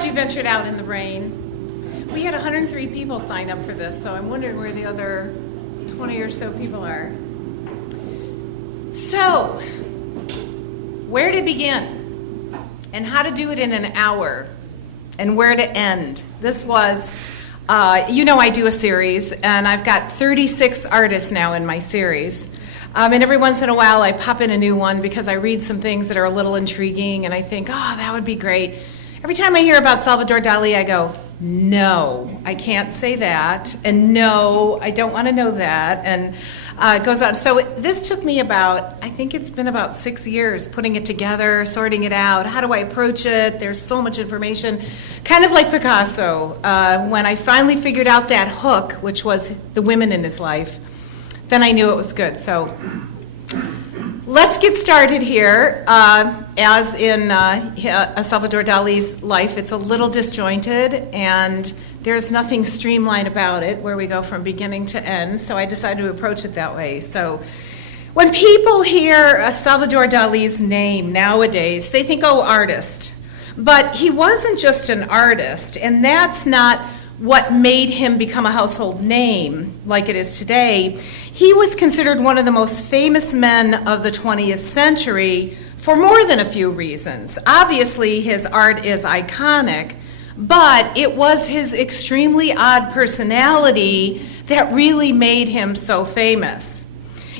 glad you ventured out in the rain. We had 103 people sign up for this, so I'm wondering where the other 20 or so people are. So, where to begin? And how to do it in an hour? And where to end? This was, I do a series, and I've got 36 artists now in my series. And every once in a while I pop in a new one because I read some things that are a little intriguing and I think, that would be great. Every time I hear about Salvador Dali, I go, no, I can't say that, and no, I don't want to know that, and it goes on. So this took me I think it's been about 6 years putting it together, sorting it out. How do I approach it? There's so much information. Kind of like Picasso. When I finally figured out that hook, which was the women in his life, then I knew it was good. So let's get started here. As in Salvador Dali's life, it's a little disjointed, and there's nothing streamlined about it where we go from beginning to end, so I decided to approach it that way. So when people hear Salvador Dali's name nowadays, they think, artist. But he wasn't just an artist, and that's not what made him become a household name like it is today. He was considered one of the most famous men of the 20th century for more than a few reasons. Obviously, his art is iconic, but it was his extremely odd personality that really made him so famous.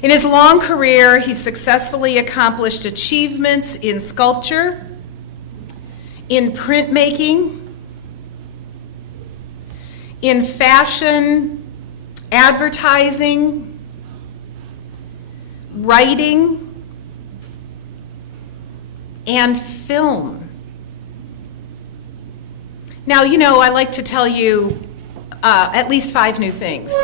In his long career, he successfully accomplished achievements in sculpture, in printmaking, in fashion, advertising, writing, and film. Now, I like to tell you at least 5 new things.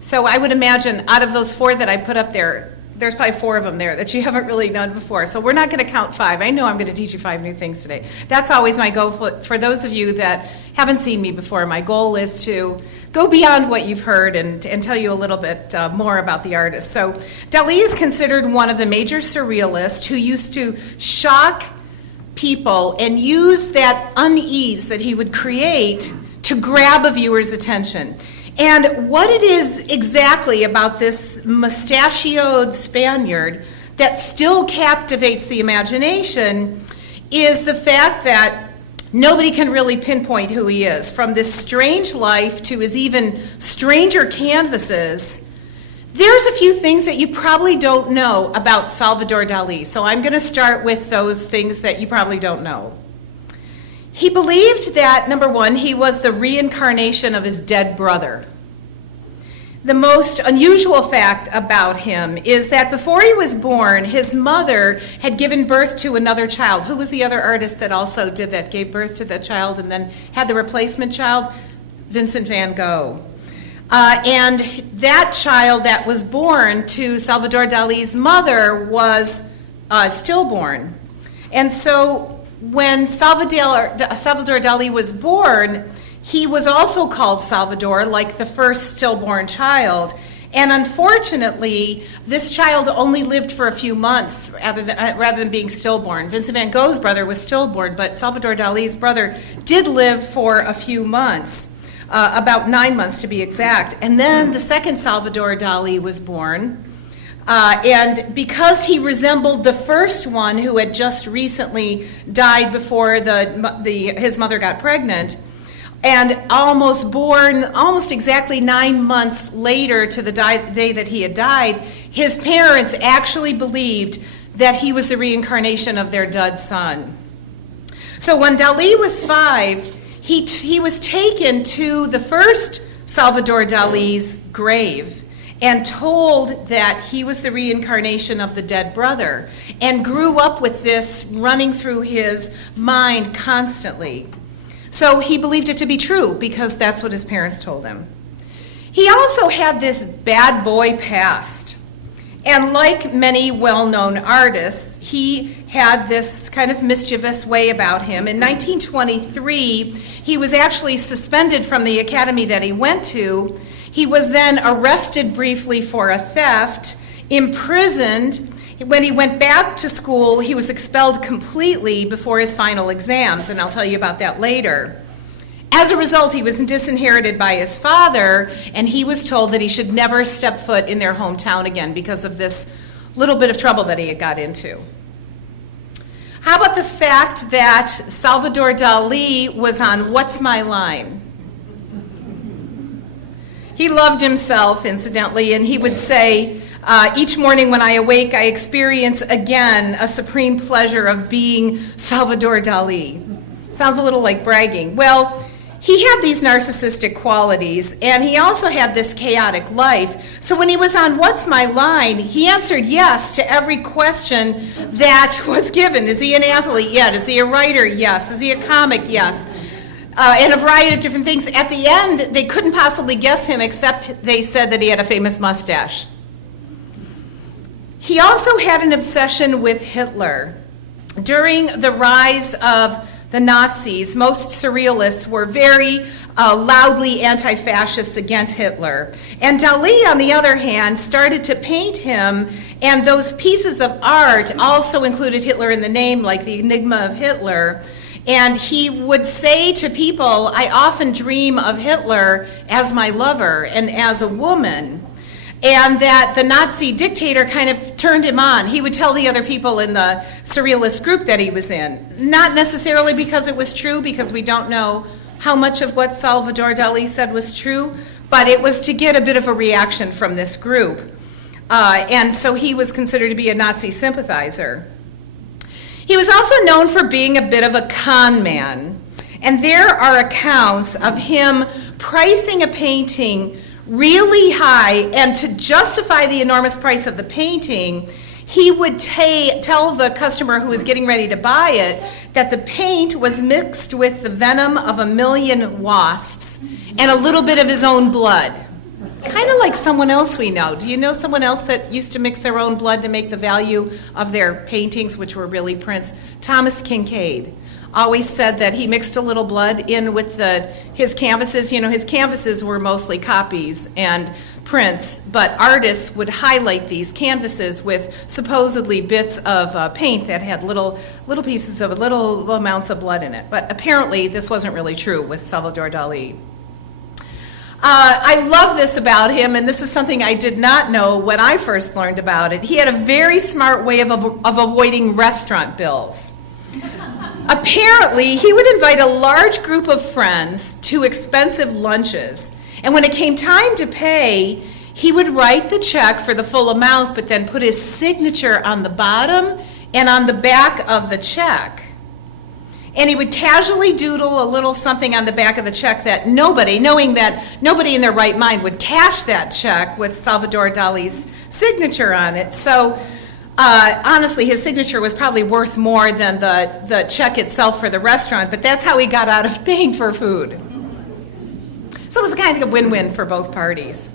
So I would imagine out of those 4 that I put up there, there's probably 4 of them there that you haven't really done before. So we're not going to count 5. I know I'm going to teach you 5 new things today. That's always my goal for those of you that haven't seen me before. My goal is to go beyond what you've heard and tell you a little bit more about the artist. So Dali is considered one of the major surrealists who used to shock people and use that unease that he would create to grab a viewer's attention. And what it is exactly about this mustachioed Spaniard that still captivates the imagination is the fact that nobody can really pinpoint who he is. From this strange life to his even stranger canvases, there's a few things that you probably don't know about Salvador Dali. So I'm going to start with those things that you probably don't know. He believed that, number 1, he was the reincarnation of his dead brother. The most unusual fact about him is that before he was born, his mother had given birth to another child. Who was the other artist that also did that, gave birth to that child and then had the replacement child? Vincent van Gogh. And that child that was born to Salvador Dali's mother was stillborn. And so when Salvador Dali was born, he was also called Salvador, like the first stillborn child. And unfortunately, this child only lived for a few months rather than being stillborn. Vincent van Gogh's brother was stillborn, but Salvador Dali's brother did live for a few months, about 9 months to be exact. And then the second Salvador Dali was born. And because he resembled the first one who had just recently died before his mother got pregnant, and almost exactly 9 months later to the day that he had died, his parents actually believed that he was the reincarnation of their dead son. So when Dali was 5, he was taken to the first Salvador Dali's grave and told that he was the reincarnation of the dead brother, and grew up with this running through his mind constantly. So he believed it to be true because that's what his parents told him. He also had this bad boy past. And like many well-known artists, he had this kind of mischievous way about him. In 1923, he was actually suspended from the academy that he went to. He was then arrested briefly for a theft, imprisoned. When he went back to school, he was expelled completely before his final exams, and I'll tell you about that later. As a result, he was disinherited by his father, and he was told that he should never step foot in their hometown again because of this little bit of trouble that he had got into. How about the fact that Salvador Dali was on What's My Line? He loved himself, incidentally, and he would say, each morning when I awake, I experience again a supreme pleasure of being Salvador Dali. Sounds a little like bragging. Well, he had these narcissistic qualities, and he also had this chaotic life. So when he was on What's My Line, he answered yes to every question that was given. Is he an athlete? Yes. Is he a writer? Yes. Is he a comic? Yes. And a variety of different things. At the end, they couldn't possibly guess him, except they said that he had a famous mustache. He also had an obsession with Hitler. During the rise of the Nazis, most surrealists were very loudly anti-fascists against Hitler. And Dali, on the other hand, started to paint him, and those pieces of art also included Hitler in the name, like the Enigma of Hitler. And he would say to people, I often dream of Hitler as my lover and as a woman. And that the Nazi dictator kind of turned him on. He would tell the other people in the surrealist group that he was in. Not necessarily because it was true, because we don't know how much of what Salvador Dali said was true, but it was to get a bit of a reaction from this group. And so he was considered to be a Nazi sympathizer. He was also known for being a bit of a con man, and there are accounts of him pricing a painting really high, and to justify the enormous price of the painting, he would tell the customer who was getting ready to buy it that the paint was mixed with the venom of 1,000,000 wasps and a little bit of his own blood. Kind of like someone else we know. Do you know someone else that used to mix their own blood to make the value of their paintings, which were really prints? Thomas Kincaid always said that he mixed a little blood in with his canvases. You know, his canvases were mostly copies and prints, but artists would highlight these canvases with supposedly bits of paint that had little pieces of little amounts of blood in it. But apparently this wasn't really true with Salvador Dali. I love this about him, and this is something I did not know when I first learned about it. He had a very smart way of avoiding restaurant bills. Apparently, he would invite a large group of friends to expensive lunches, and when it came time to pay, he would write the check for the full amount, but then put his signature on the bottom and on the back of the check. And he would casually doodle a little something on the back of the check that knowing that nobody in their right mind would cash that check with Salvador Dali's signature on it. So honestly, his signature was probably worth more than the check itself for the restaurant, but that's how he got out of paying for food. So it was kind of a win-win for both parties.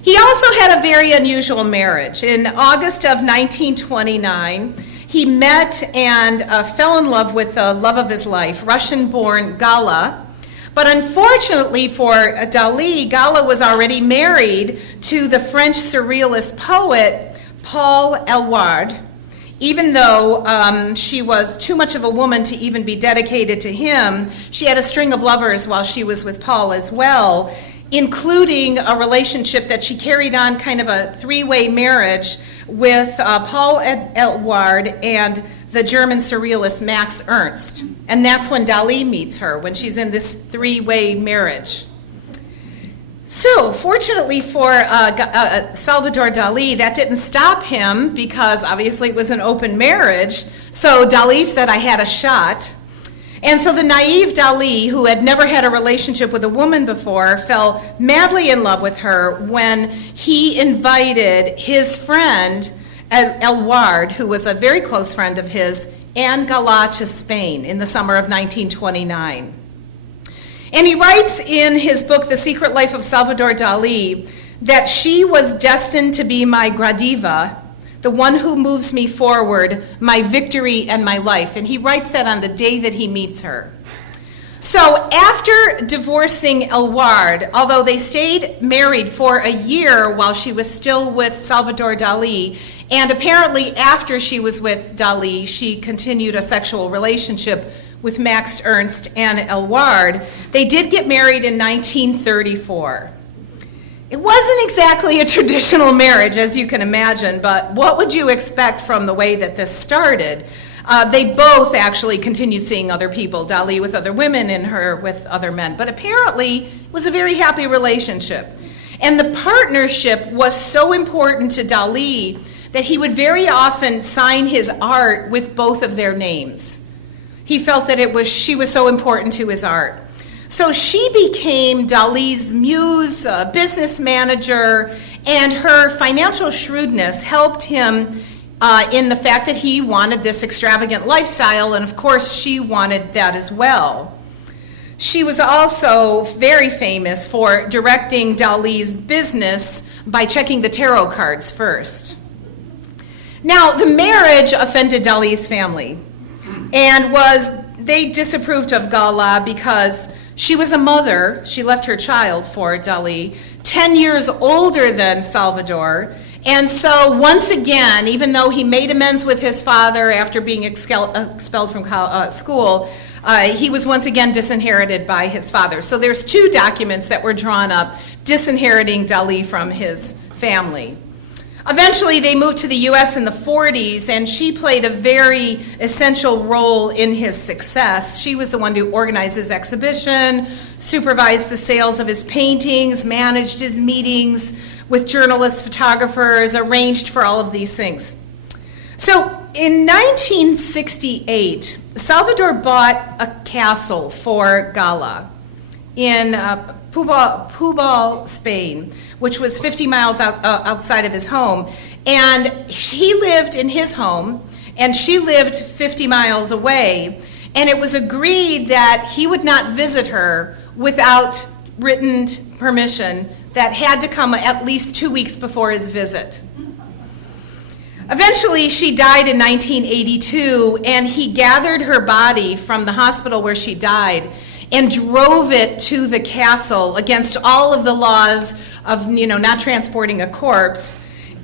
He also had a very unusual marriage. In August of 1929, he met and fell in love with the love of his life, Russian-born Gala. But unfortunately for Dali, Gala was already married to the French surrealist poet Paul Eluard, even though she was too much of a woman to even be dedicated to him. She had a string of lovers while she was with Paul as well, including a relationship that she carried on, kind of a three-way marriage with Paul Eluard and the German surrealist Max Ernst. And that's when Dali meets her, when she's in this three-way marriage. So, fortunately for Salvador Dali, that didn't stop him, because obviously it was an open marriage. So Dali said, I had a shot. And so the naive Dali, who had never had a relationship with a woman before, fell madly in love with her when he invited his friend, Eluard, who was a very close friend of his, and Gala to Spain in the summer of 1929. And he writes in his book, The Secret Life of Salvador Dali, that she was destined to be my gradiva, the one who moves me forward, my victory and my life. And he writes that on the day that he meets her. So after divorcing Eluard, although they stayed married for a year while she was still with Salvador Dali, and apparently after she was with Dali, she continued a sexual relationship with Max Ernst and Elward. They did get married in 1934. It wasn't exactly a traditional marriage, as you can imagine, but what would you expect from the way that this started? They both actually continued seeing other people, Dali with other women and her with other men. But apparently, it was a very happy relationship. And the partnership was so important to Dali that he would very often sign his art with both of their names. He felt that she was so important to his art. So she became Dali's muse, business manager, and her financial shrewdness helped him in the fact that he wanted this extravagant lifestyle, and of course she wanted that as well. She was also very famous for directing Dali's business by checking the tarot cards first. Now, the marriage offended Dali's family, and they disapproved of Gala because she was a mother. She left her child for Dali, 10 years older than Salvador. And so once again, even though he made amends with his father after being expelled from school, he was once again disinherited by his father. So there's two documents that were drawn up disinheriting Dali from his family. Eventually, they moved to the U.S. in the 40s, and she played a very essential role in his success. She was the one to organize his exhibition, supervised the sales of his paintings, managed his meetings with journalists, photographers, arranged for all of these things. So in 1968, Salvador bought a castle for Gala in Pubal, Spain, which was 50 miles outside of his home. And he lived in his home, and she lived 50 miles away. And it was agreed that he would not visit her without written permission that had to come at least 2 weeks before his visit. Eventually, she died in 1982, and he gathered her body from the hospital where she died and drove it to the castle against all of the laws of, not transporting a corpse.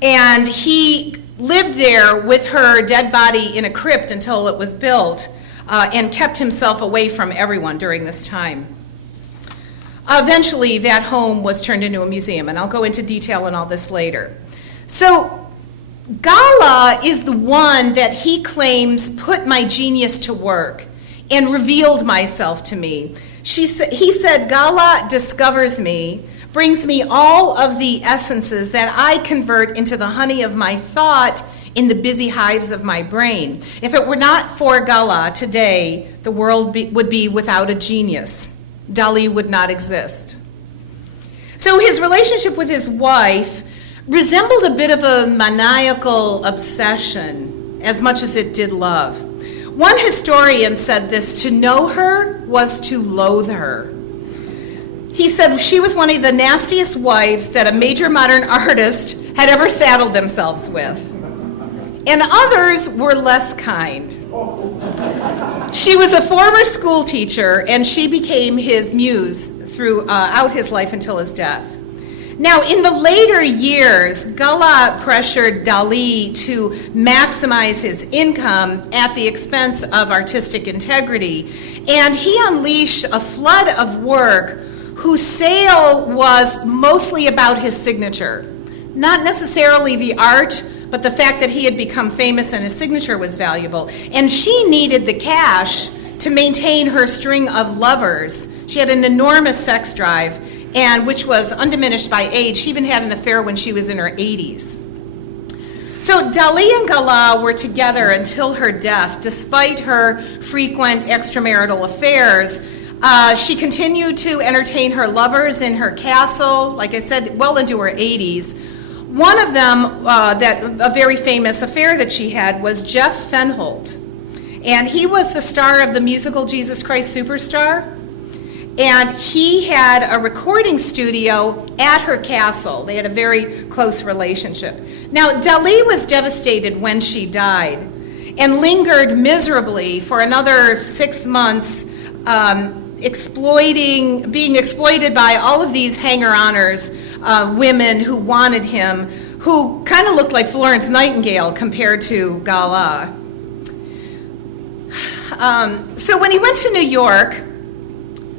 And he lived there with her dead body in a crypt until it was built, and kept himself away from everyone during this time. Eventually, that home was turned into a museum, and I'll go into detail on all this later. So, Gala is the one that he claims put my genius to work and revealed myself to me. He said, Gala discovers me, brings me all of the essences that I convert into the honey of my thought in the busy hives of my brain. If it were not for Gala today, the world would be without a genius. Dali would not exist. So his relationship with his wife resembled a bit of a maniacal obsession as much as it did love. One historian said this: to know her was to loathe her. He said she was one of the nastiest wives that a major modern artist had ever saddled themselves with. And others were less kind. She was a former school teacher, and she became his muse throughout his life until his death. Now, in the later years, Gala pressured Dali to maximize his income at the expense of artistic integrity, and he unleashed a flood of work whose sale was mostly about his signature. Not necessarily the art, but the fact that he had become famous and his signature was valuable. And she needed the cash to maintain her string of lovers. She had an enormous sex drive, and which was undiminished by age. She even had an affair when she was in her 80s. So Dali and Gala were together until her death, despite her frequent extramarital affairs. She continued to entertain her lovers in her castle, like I said, well into her 80s. One of them, a very famous affair that she had, was Jeff Fenholt. And he was the star of the musical Jesus Christ Superstar. And he had a recording studio at her castle. They had a very close relationship. Now, Dali was devastated when she died and lingered miserably for another 6 months, being exploited by all of these hanger-oners, women who wanted him, who kind of looked like Florence Nightingale compared to Gala. So when he went to New York,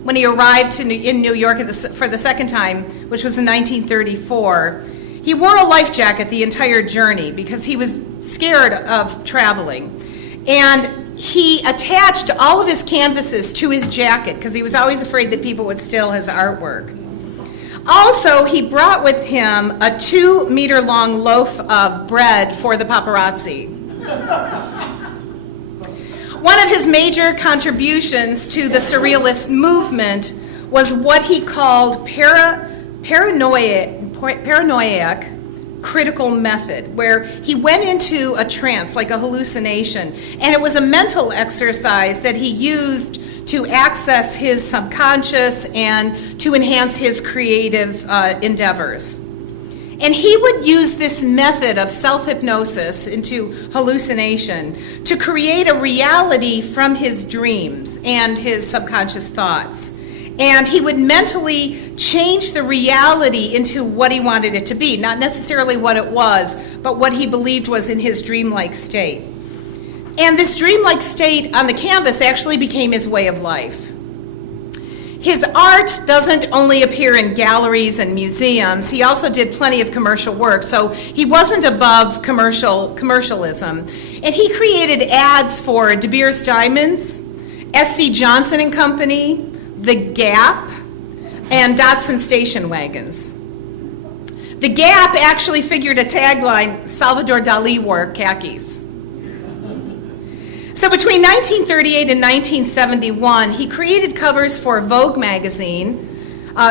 when he arrived in New York for the second time, which was in 1934, he wore a life jacket the entire journey because he was scared of traveling. And he attached all of his canvases to his jacket because he was always afraid that people would steal his artwork. Also, he brought with him a 2-meter-long loaf of bread for the paparazzi. One of his major contributions to the Surrealist movement was what he called paranoiac critical method, where he went into a trance, like a hallucination, and it was a mental exercise that he used to access his subconscious and to enhance his creative endeavors. And he would use this method of self-hypnosis into hallucination to create a reality from his dreams and his subconscious thoughts. And he would mentally change the reality into what he wanted it to be, not necessarily what it was, but what he believed was in his dreamlike state. And this dreamlike state on the canvas actually became his way of life. His art doesn't only appear in galleries and museums, he also did plenty of commercial work, so he wasn't above commercialism. And he created ads for De Beers Diamonds, S.C. Johnson and Company, The Gap, and Datsun station wagons. The Gap actually figured a tagline, Salvador Dali wore khakis. So between 1938 and 1971, he created covers for Vogue magazine,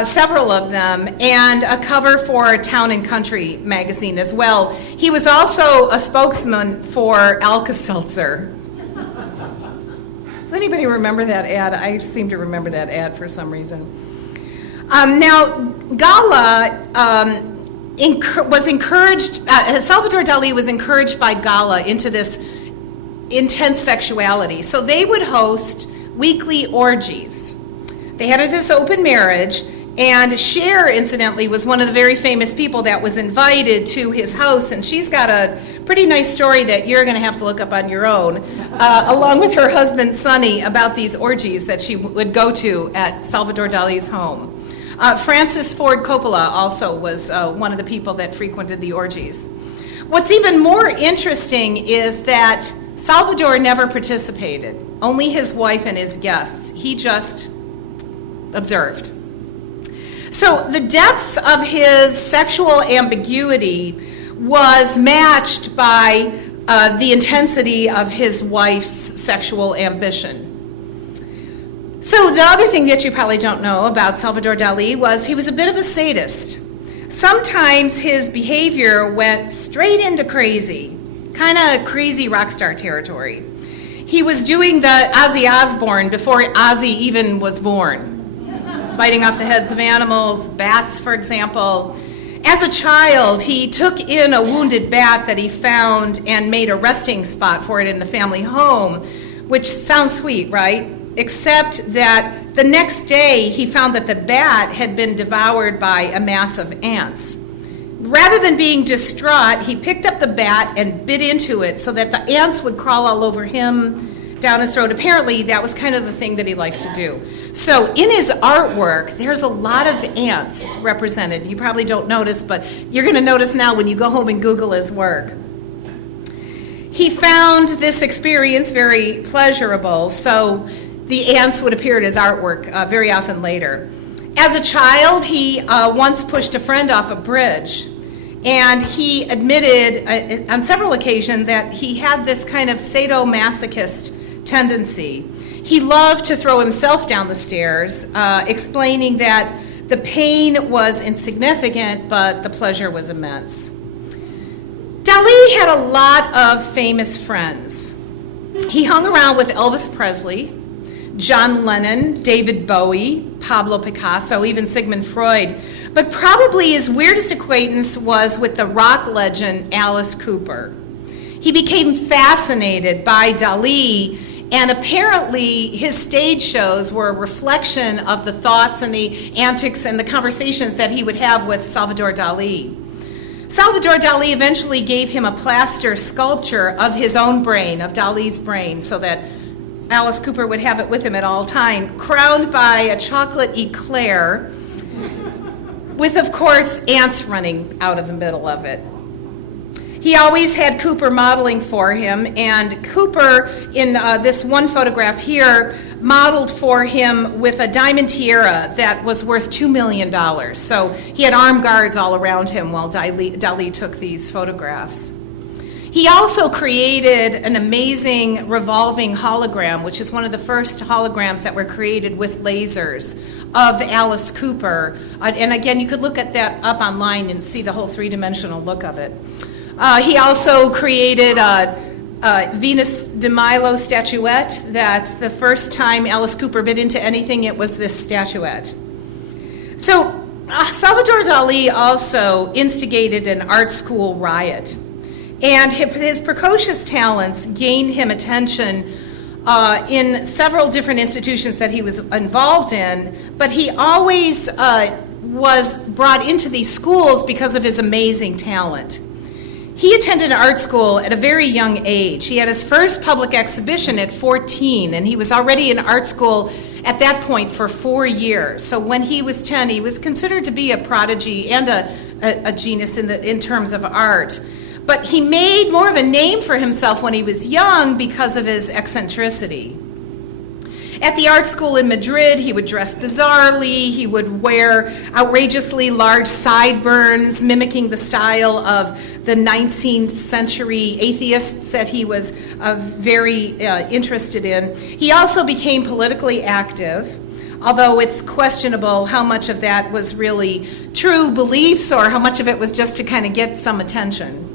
several of them, and a cover for Town and Country magazine as well. He was also a spokesman for Alka-Seltzer. Does anybody remember that ad? I seem to remember that ad for some reason. Now, Gala was encouraged, Salvador Dali was encouraged by Gala into this intense sexuality. So they would host weekly orgies. They had this open marriage, and Cher, incidentally, was one of the very famous people that was invited to his house, and she's got a pretty nice story that you're going to have to look up on your own, along with her husband, Sonny, about these orgies that she would go to at Salvador Dali's home. Francis Ford Coppola also was one of the people that frequented the orgies. What's even more interesting is that Salvador never participated, only his wife and his guests. He just observed. So the depths of his sexual ambiguity was matched by the intensity of his wife's sexual ambition. So the other thing that you probably don't know about Salvador Dali was he was a bit of a sadist. Sometimes his behavior went straight into crazy, kind of crazy rock star territory. He was doing the Ozzy Osbourne before Ozzy even was born, biting off the heads of animals, bats, for example. As a child, he took in a wounded bat that he found and made a resting spot for it in the family home, which sounds sweet, right? Except that the next day, he found that the bat had been devoured by a mass of ants. Rather than being distraught, he picked up the bat and bit into it so that the ants would crawl all over him, down his throat. Apparently, that was kind of the thing that he liked to do. So in his artwork, there's a lot of ants represented. You probably don't notice, but you're going to notice now when you go home and Google his work. He found this experience very pleasurable, so the ants would appear in his artwork very often later. As a child, he once pushed a friend off a bridge, and he admitted on several occasions that he had this kind of sadomasochist tendency. He loved to throw himself down the stairs, explaining that the pain was insignificant, but the pleasure was immense. Dali had a lot of famous friends. He hung around with Elvis Presley, John Lennon, David Bowie, Pablo Picasso, even Sigmund Freud. But probably his weirdest acquaintance was with the rock legend Alice Cooper. He became fascinated by Dali, and apparently his stage shows were a reflection of the thoughts and the antics and the conversations that he would have with Salvador Dali. Salvador Dali eventually gave him a plaster sculpture of his own brain, of Dali's brain, so that Alice Cooper would have it with him at all time, crowned by a chocolate eclair, with, of course, ants running out of the middle of it. He always had Cooper modeling for him, and Cooper, in this one photograph here, modeled for him with a diamond tiara that was worth $2 million. So he had armed guards all around him while Dali took these photographs. He also created an amazing revolving hologram, which is one of the first holograms that were created with lasers of Alice Cooper. And again, you could look at that up online and see the whole three-dimensional look of it. He also created a Venus de Milo statuette that the first time Alice Cooper bit into anything, it was this statuette. So Salvador Dali also instigated an art school riot. And his precocious talents gained him attention in several different institutions that he was involved in, but he always was brought into these schools because of his amazing talent. He attended art school at a very young age. He had his first public exhibition at 14, and he was already in art school at that point for 4 years. So when he was 10, he was considered to be a prodigy and a genius in terms of art. But he made more of a name for himself when he was young because of his eccentricity. At the art school in Madrid, he would dress bizarrely, he would wear outrageously large sideburns, mimicking the style of the 19th century atheists that he was very interested in. He also became politically active, although it's questionable how much of that was really true beliefs or how much of it was just to kind of get some attention.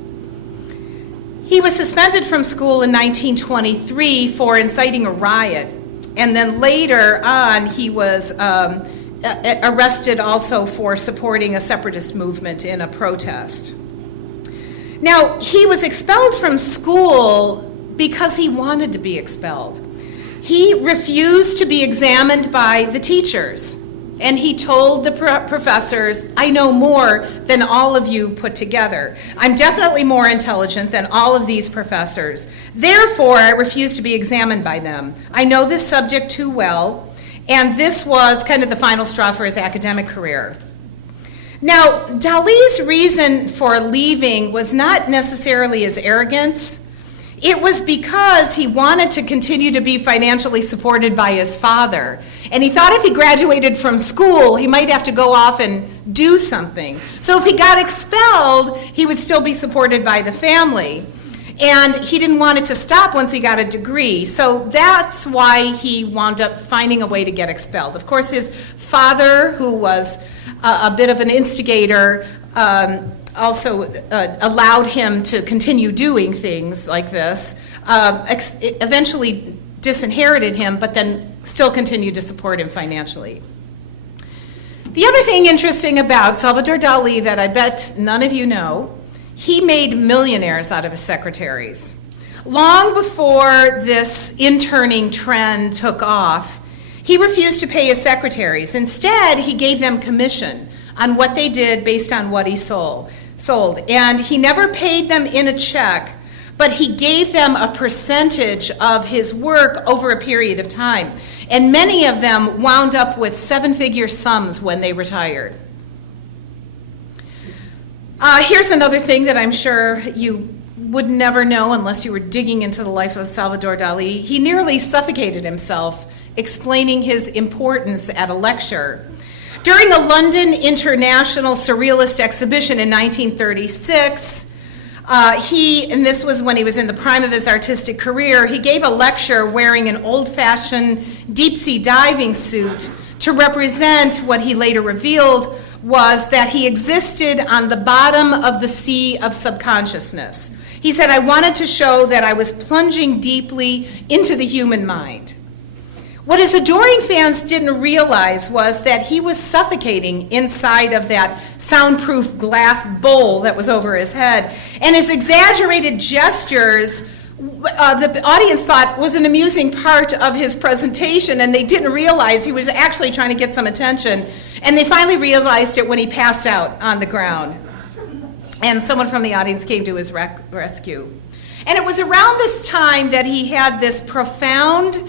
He was suspended from school in 1923 for inciting a riot, and then later on he was arrested also for supporting a separatist movement in a protest. Now, he was expelled from school because he wanted to be expelled. He refused to be examined by the teachers. And he told the professors, I know more than all of you put together. I'm definitely more intelligent than all of these professors. Therefore, I refuse to be examined by them. I know this subject too well, and this was kind of the final straw for his academic career. Now, Dali's reason for leaving was not necessarily his arrogance. It was because he wanted to continue to be financially supported by his father. And he thought if he graduated from school, he might have to go off and do something. So if he got expelled, he would still be supported by the family. And he didn't want it to stop once he got a degree. So that's why he wound up finding a way to get expelled. Of course, his father, who was a bit of an instigator, also allowed him to continue doing things like this, eventually disinherited him, but then still continued to support him financially. The other thing interesting about Salvador Dali that I bet none of you know, he made millionaires out of his secretaries. Long before this interning trend took off, he refused to pay his secretaries. Instead, he gave them commission on what they did based on what he sold. And he never paid them in a check, but he gave them a percentage of his work over a period of time. And many of them wound up with seven-figure sums when they retired. Here's another thing that I'm sure you would never know unless you were digging into the life of Salvador Dali. He nearly suffocated himself explaining his importance at a lecture. During a London International Surrealist exhibition in 1936, and this was when he was in the prime of his artistic career, he gave a lecture wearing an old-fashioned deep-sea diving suit to represent what he later revealed was that he existed on the bottom of the sea of subconsciousness. He said, I wanted to show that I was plunging deeply into the human mind. What his adoring fans didn't realize was that he was suffocating inside of that soundproof glass bowl that was over his head. And his exaggerated gestures, the audience thought was an amusing part of his presentation, and they didn't realize he was actually trying to get some attention. And they finally realized it when he passed out on the ground. And someone from the audience came to his rescue. And it was around this time that he had this profound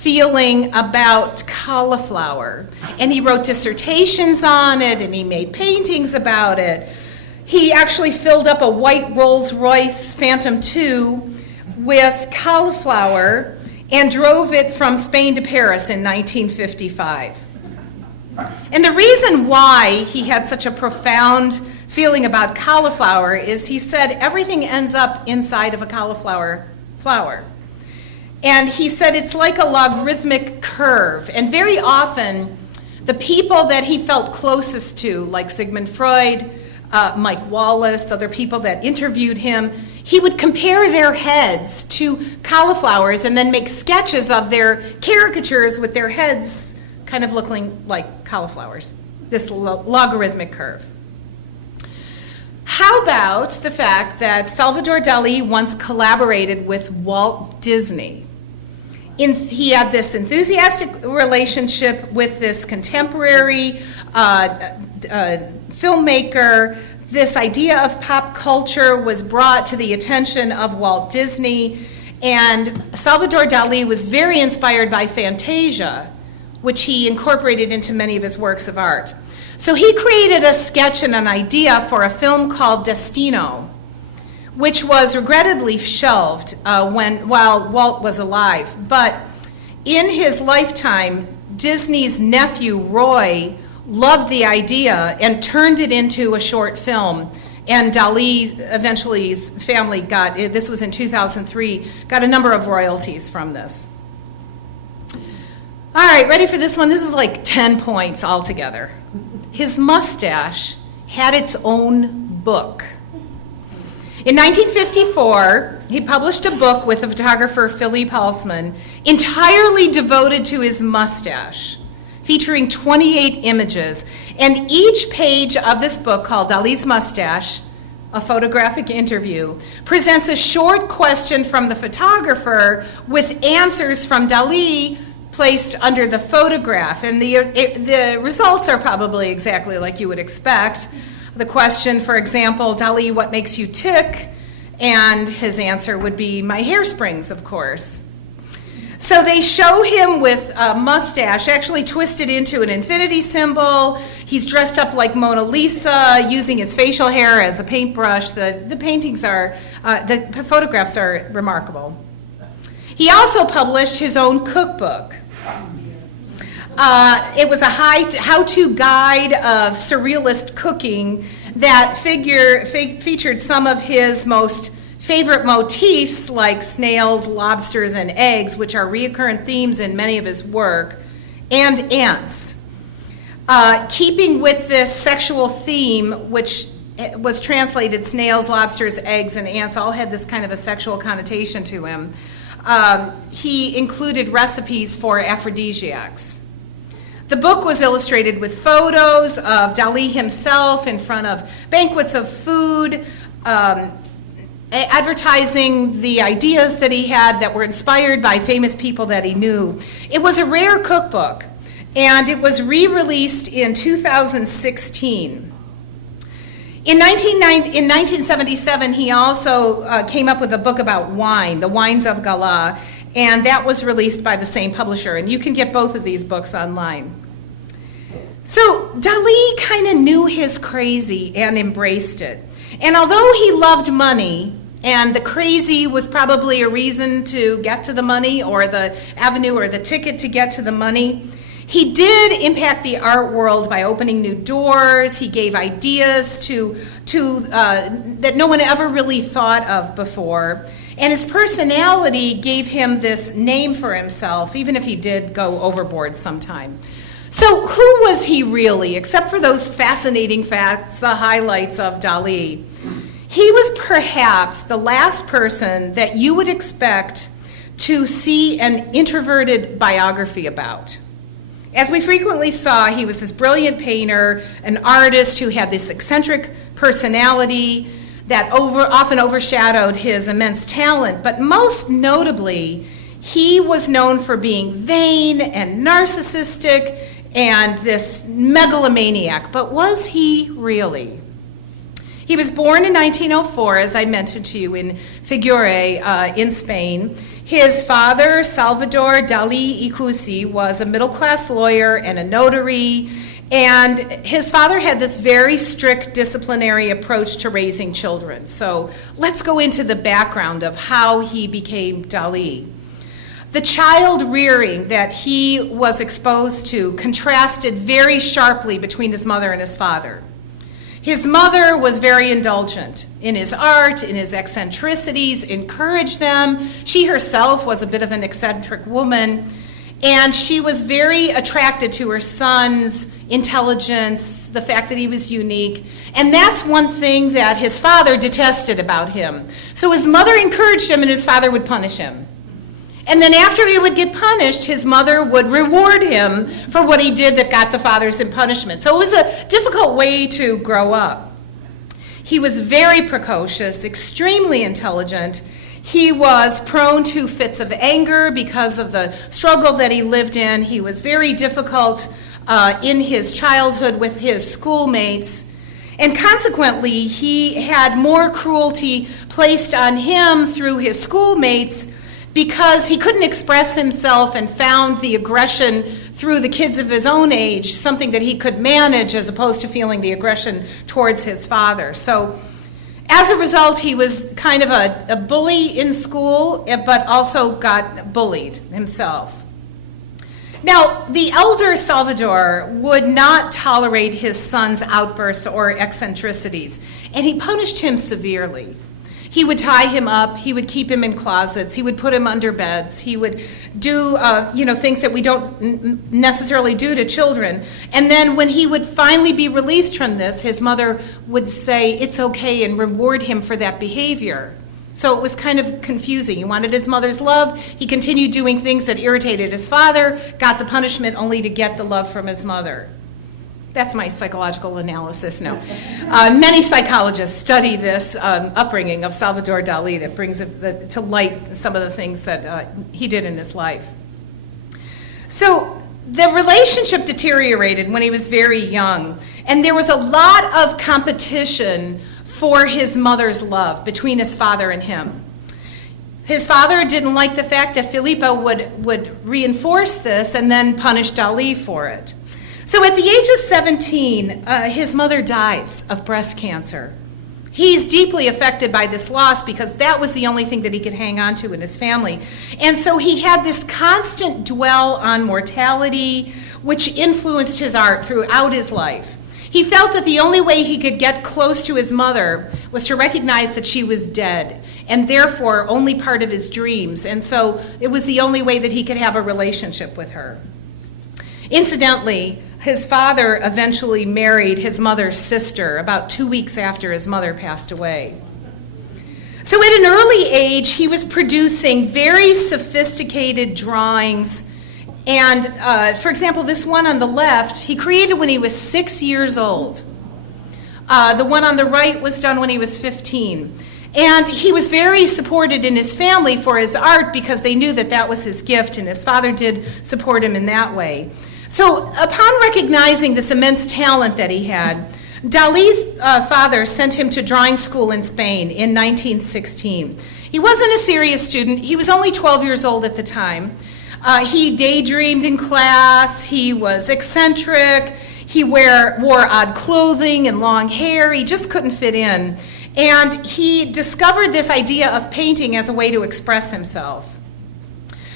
feeling about cauliflower. And he wrote dissertations on it, and he made paintings about it. He actually filled up a white Rolls-Royce Phantom II with cauliflower and drove it from Spain to Paris in 1955. And the reason why he had such a profound feeling about cauliflower is he said everything ends up inside of a cauliflower flower. And he said it's like a logarithmic curve. And very often, the people that he felt closest to, like Sigmund Freud, Mike Wallace, other people that interviewed him, he would compare their heads to cauliflowers and then make sketches of their caricatures with their heads kind of looking like cauliflowers, this logarithmic curve. How about the fact that Salvador Dali once collaborated with Walt Disney? He had this enthusiastic relationship with this contemporary filmmaker. This idea of pop culture was brought to the attention of Walt Disney, and Salvador Dali was very inspired by Fantasia, which he incorporated into many of his works of art. So he created a sketch and an idea for a film called Destino, which was regrettably shelved while Walt was alive. But in his lifetime, Disney's nephew, Roy, loved the idea and turned it into a short film. And Dali, eventually, his family got, this was in 2003, got a number of royalties from this. All right, ready for this one? This is like 10 points altogether. His mustache had its own book. In 1954, he published a book with the photographer Philippe Halsman entirely devoted to his mustache, featuring 28 images. And each page of this book, called Dali's Mustache, a photographic interview, presents a short question from the photographer with answers from Dali placed under the photograph. And the results are probably exactly like you would expect. The question, for example, Dali, what makes you tick? And his answer would be, my hairsprings, of course. So they show him with a mustache actually twisted into an infinity symbol. He's dressed up like Mona Lisa, using his facial hair as a paintbrush. The paintings are, the photographs are remarkable. He also published his own cookbook. It was a how-to guide of surrealist cooking that featured some of his most favorite motifs, like snails, lobsters, and eggs, which are recurrent themes in many of his work, and ants. Keeping with this sexual theme, which was translated snails, lobsters, eggs, and ants, all had this kind of a sexual connotation to him. He included recipes for aphrodisiacs. The book was illustrated with photos of Dali himself in front of banquets of food, advertising the ideas that he had that were inspired by famous people that he knew. It was a rare cookbook, and it was re-released in 2016. In 1977, he also came up with a book about wine, The Wines of Gala, and that was released by the same publisher, and you can get both of these books online. So Dali kind of knew his crazy and embraced it. And although he loved money, and the crazy was probably a reason to get to the money, or the avenue or the ticket to get to the money, he did impact the art world by opening new doors. He gave ideas that no one ever really thought of before. And his personality gave him this name for himself, even if he did go overboard sometime. So who was he really, except for those fascinating facts, the highlights of Dali? He was perhaps the last person that you would expect to see an introverted biography about. As we frequently saw, he was this brilliant painter, an artist who had this eccentric personality that often overshadowed his immense talent. But most notably, he was known for being vain and narcissistic and this megalomaniac. But was he really? He was born in 1904, as I mentioned to you, in Figure, in Spain. His father, Salvador Dali was a middle-class lawyer and a notary, and his father had this very strict disciplinary approach to raising children. So let's go into the background of how he became Dali. The child rearing that he was exposed to contrasted very sharply between his mother and his father. His mother was very indulgent in his art, in his eccentricities, encouraged them. She herself was a bit of an eccentric woman, and she was very attracted to her son's intelligence, the fact that he was unique, and that's one thing that his father detested about him. So his mother encouraged him, and his father would punish him. And then after he would get punished, his mother would reward him for what he did that got the father's in punishment. So it was a difficult way to grow up. He was very precocious, extremely intelligent. He was prone to fits of anger because of the struggle that he lived in. He was very difficult in his childhood with his schoolmates. And consequently, he had more cruelty placed on him through his schoolmates because he couldn't express himself and found the aggression through the kids of his own age something that he could manage as opposed to feeling the aggression towards his father. So as a result, he was kind of a bully in school, but also got bullied himself. Now, the elder Salvador would not tolerate his son's outbursts or eccentricities, and he punished him severely. He would tie him up, he would keep him in closets, he would put him under beds, he would do things that we don't necessarily do to children. And then when he would finally be released from this, his mother would say, "It's okay," and reward him for that behavior. So it was kind of confusing. He wanted his mother's love, he continued doing things that irritated his father, got the punishment only to get the love from his mother. That's my psychological analysis now. Many psychologists study this upbringing of Salvador Dali that brings to light some of the things that he did in his life. So the relationship deteriorated when he was very young, and there was a lot of competition for his mother's love between his father and him. His father didn't like the fact that Filipa would reinforce this and then punish Dali for it. So at the age of 17, his mother dies of breast cancer. He's deeply affected by this loss because that was the only thing that he could hang on to in his family. And so he had this constant dwell on mortality, which influenced his art throughout his life. He felt that the only way he could get close to his mother was to recognize that she was dead, and therefore only part of his dreams. And so it was the only way that he could have a relationship with her. Incidentally, his father eventually married his mother's sister about 2 weeks after his mother passed away. So at an early age, he was producing very sophisticated drawings. And for example, this one on the left, he created when he was 6 years old. The one on the right was done when he was 15. And he was very supported in his family for his art because they knew that that was his gift, and his father did support him in that way. So upon recognizing this immense talent that he had, Dali's father sent him to drawing school in Spain in 1916. He wasn't a serious student. He was only 12 years old at the time. He daydreamed in class. He was eccentric. He wore odd clothing and long hair. He just couldn't fit in. And he discovered this idea of painting as a way to express himself.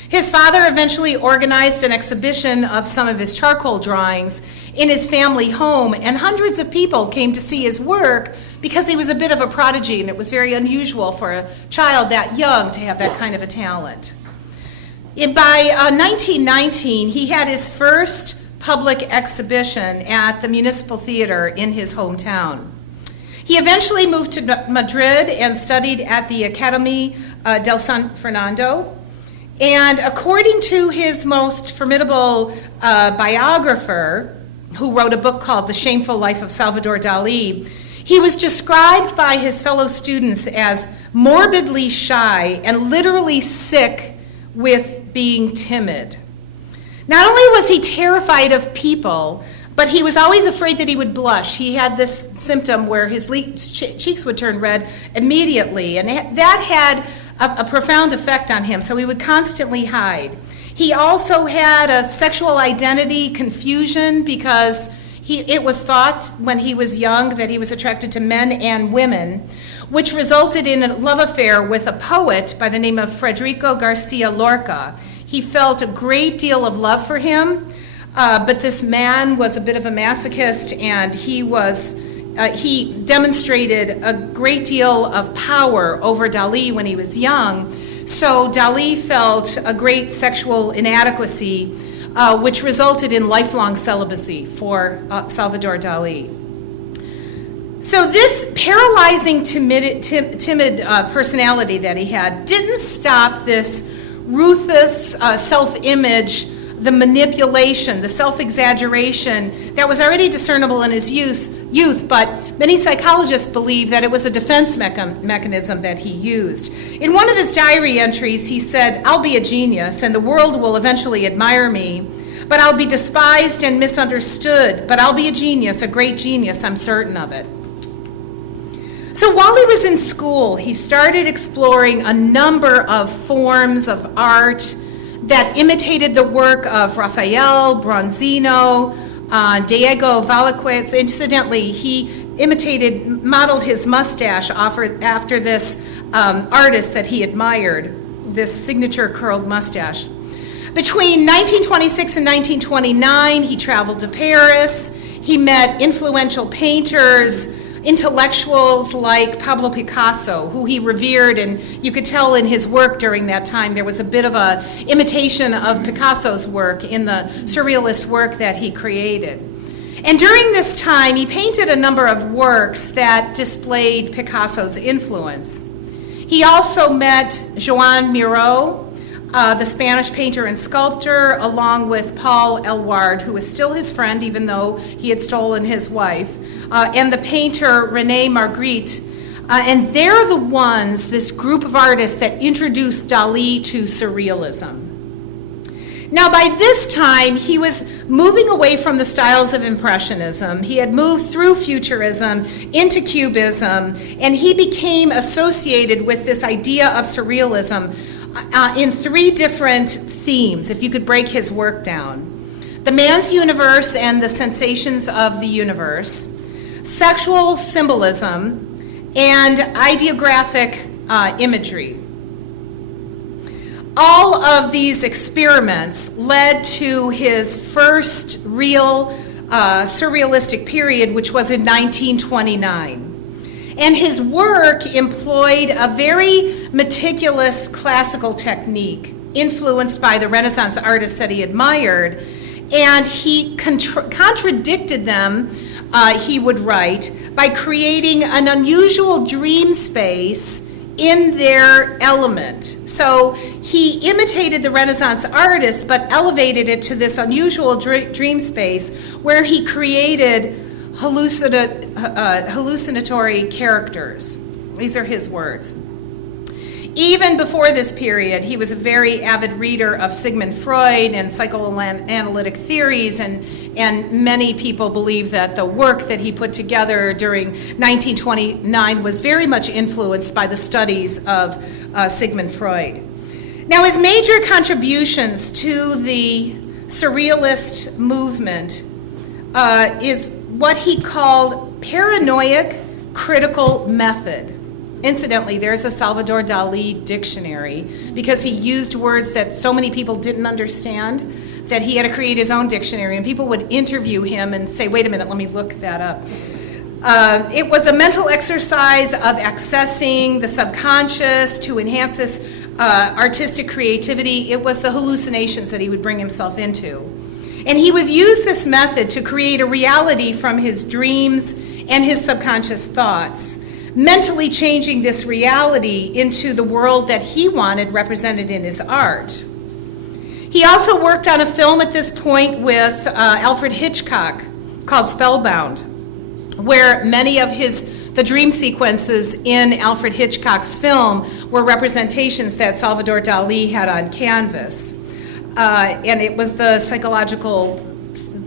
His father eventually organized an exhibition of some of his charcoal drawings in his family home, and hundreds of people came to see his work because he was a bit of a prodigy, and it was very unusual for a child that young to have that kind of a talent. By 1919, he had his first public exhibition at the Municipal Theater in his hometown. He eventually moved to Madrid and studied at the Academy del San Fernando. And according to his most formidable biographer, who wrote a book called The Shameful Life of Salvador Dali, he was described by his fellow students as morbidly shy and literally sick with being timid. Not only was he terrified of people, But he was always afraid that he would blush. He had this symptom where his cheeks would turn red immediately, and that had a profound effect on him, so he would constantly hide. He also had a sexual identity confusion because it was thought when he was young that he was attracted to men and women, which resulted in a love affair with a poet by the name of Federico Garcia Lorca. He felt a great deal of love for him, but this man was a bit of a masochist, and he demonstrated a great deal of power over Dali when he was young. So Dali felt a great sexual inadequacy, which resulted in lifelong celibacy for Salvador Dali. So this paralyzing, timid personality that he had didn't stop this ruthless self-image, the manipulation, the self-exaggeration that was already discernible in his youth, but many psychologists believe that it was a defense mechanism that he used. In one of his diary entries, he said, "I'll be a genius, and the world will eventually admire me, but I'll be despised and misunderstood, but I'll be a genius, a great genius, I'm certain of it." So while he was in school, he started exploring a number of forms of art that imitated the work of Raphael, Bronzino, Diego Velázquez. Incidentally, he modeled his mustache after this artist that he admired, this signature curled mustache. Between 1926 and 1929, he traveled to Paris. He met influential painters, intellectuals like Pablo Picasso, who he revered, and you could tell in his work during that time there was a bit of an imitation of Picasso's work in the surrealist work that he created. And during this time, he painted a number of works that displayed Picasso's influence. He also met Joan Miró, the Spanish painter and sculptor, along with Paul Eluard, who was still his friend even though he had stolen his wife, and the painter René Magritte. And they're the ones, this group of artists, that introduced Dali to surrealism. Now, by this time, he was moving away from the styles of Impressionism. He had moved through Futurism into Cubism, and he became associated with this idea of surrealism in three different themes, if you could break his work down: the man's universe and the sensations of the universe, sexual symbolism, and ideographic imagery. All of these experiments led to his first real surrealistic period, which was in 1929. And his work employed a very meticulous classical technique influenced by the Renaissance artists that he admired, and he contradicted them, he would write, by creating an unusual dream space in their element. So he imitated the Renaissance artists, but elevated it to this unusual dream space where he created hallucinatory characters. These are his words. Even before this period, he was a very avid reader of Sigmund Freud and psychoanalytic theories, and many people believe that the work that he put together during 1929 was very much influenced by the studies of Sigmund Freud. Now, his major contributions to the surrealist movement is what he called paranoid critical method. Incidentally, there's a Salvador Dali dictionary because he used words that so many people didn't understand that he had to create his own dictionary, and people would interview him and say, wait a minute, let me look that up. It was a mental exercise of accessing the subconscious to enhance this artistic creativity. It was the hallucinations that he would bring himself into. And he would use this method to create a reality from his dreams and his subconscious thoughts, mentally changing this reality into the world that he wanted represented in his art. He also worked on a film at this point with Alfred Hitchcock called Spellbound, where many of the dream sequences in Alfred Hitchcock's film were representations that Salvador Dali had on canvas. And it was the psychological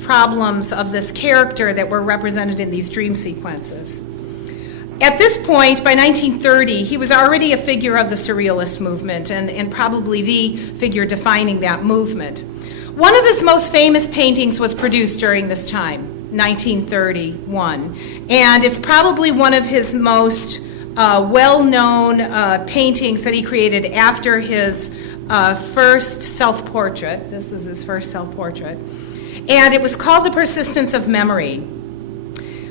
problems of this character that were represented in these dream sequences. At this point, by 1930, he was already a figure of the Surrealist movement and probably the figure defining that movement. One of his most famous paintings was produced during this time, 1931, and it's probably one of his most well-known paintings that he created after his first self-portrait. This is his first self-portrait. And it was called The Persistence of Memory.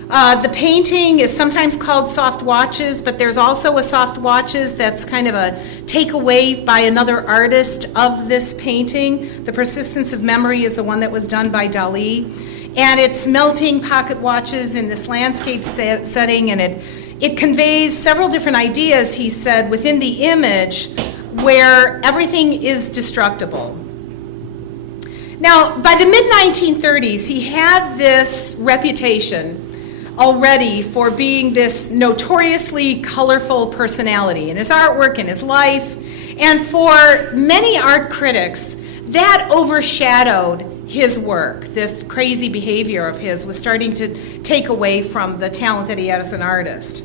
The painting is sometimes called Soft Watches, but there's also a Soft Watches that's kind of a takeaway by another artist of this painting. The Persistence of Memory is the one that was done by Dali. And it's melting pocket watches in this landscape setting, and it conveys several different ideas, he said, within the image where everything is destructible. Now, by the mid-1930s, he had this reputation already for being this notoriously colorful personality in his artwork, in his life, and for many art critics, that overshadowed his work. This crazy behavior of his was starting to take away from the talent that he had as an artist.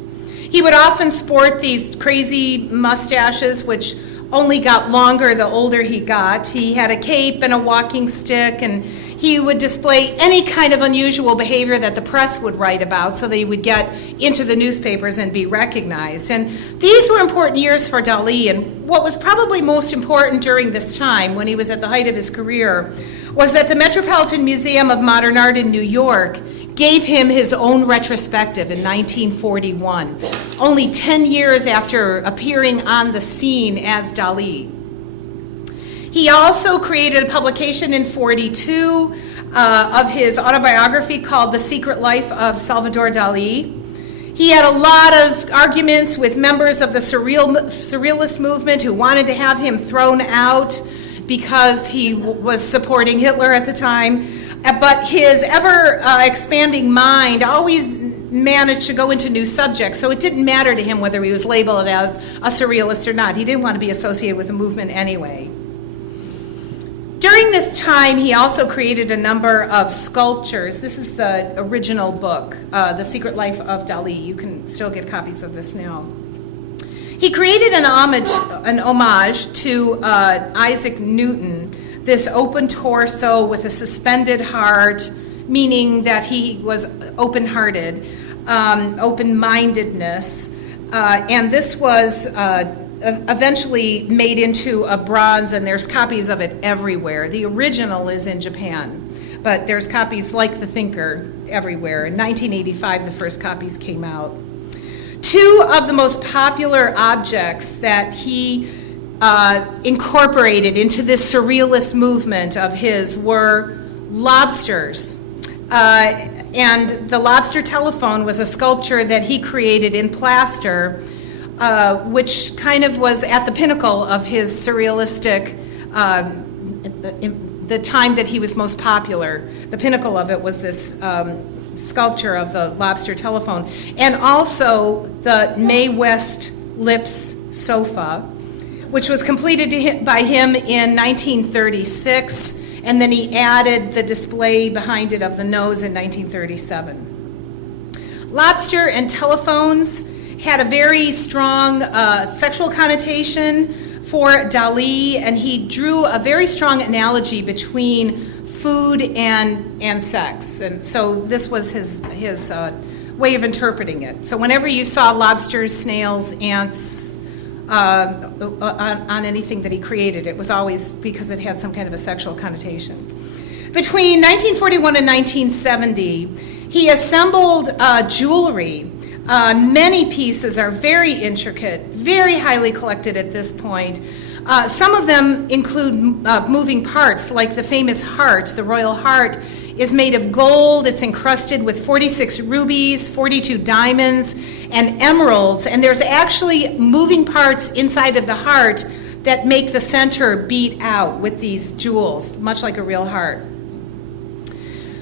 He would often sport these crazy mustaches, which only got longer the older he got. He had a cape and a walking stick, and he would display any kind of unusual behavior that the press would write about so that he would get into the newspapers and be recognized. And these were important years for Dali, and what was probably most important during this time, when he was at the height of his career, was that the Metropolitan Museum of Modern Art in New York gave him his own retrospective in 1941, only 10 years after appearing on the scene as Dali. He also created a publication in 1942 of his autobiography called The Secret Life of Salvador Dali. He had a lot of arguments with members of the Surrealist movement who wanted to have him thrown out because he was supporting Hitler at the time. But his ever-expanding mind always managed to go into new subjects, so it didn't matter to him whether he was labeled as a Surrealist or not. He didn't want to be associated with the movement anyway. During this time, he also created a number of sculptures. This is the original book, The Secret Life of Dali. You can still get copies of this now. He created an homage to Isaac Newton, this open torso with a suspended heart, meaning that he was open-hearted, open-mindedness, and this was eventually made into a bronze, and there's copies of it everywhere. The original is in Japan, but there's copies like The Thinker everywhere. In 1985, the first copies came out. Two of the most popular objects that he incorporated into this surrealist movement of his were lobsters. And the lobster telephone was a sculpture that he created in plaster, which kind of was at the pinnacle of his surrealistic, the time that he was most popular. The pinnacle of it was this sculpture of the lobster telephone. And also the Mae West Lips sofa, which was completed by him in 1936, and then he added the display behind it of the nose in 1937. Lobster and telephones had a very strong sexual connotation for Dali, and he drew a very strong analogy between food and sex. And so this was his way of interpreting it. So whenever you saw lobsters, snails, ants on anything that he created, it was always because it had some kind of a sexual connotation. Between 1941 and 1970, he assembled jewelry. Many pieces are very intricate, very highly collected at this point. Some of them include moving parts, like the famous heart. The royal heart is made of gold. It's encrusted with 46 rubies, 42 diamonds, and emeralds. And there's actually moving parts inside of the heart that make the center beat out with these jewels, much like a real heart.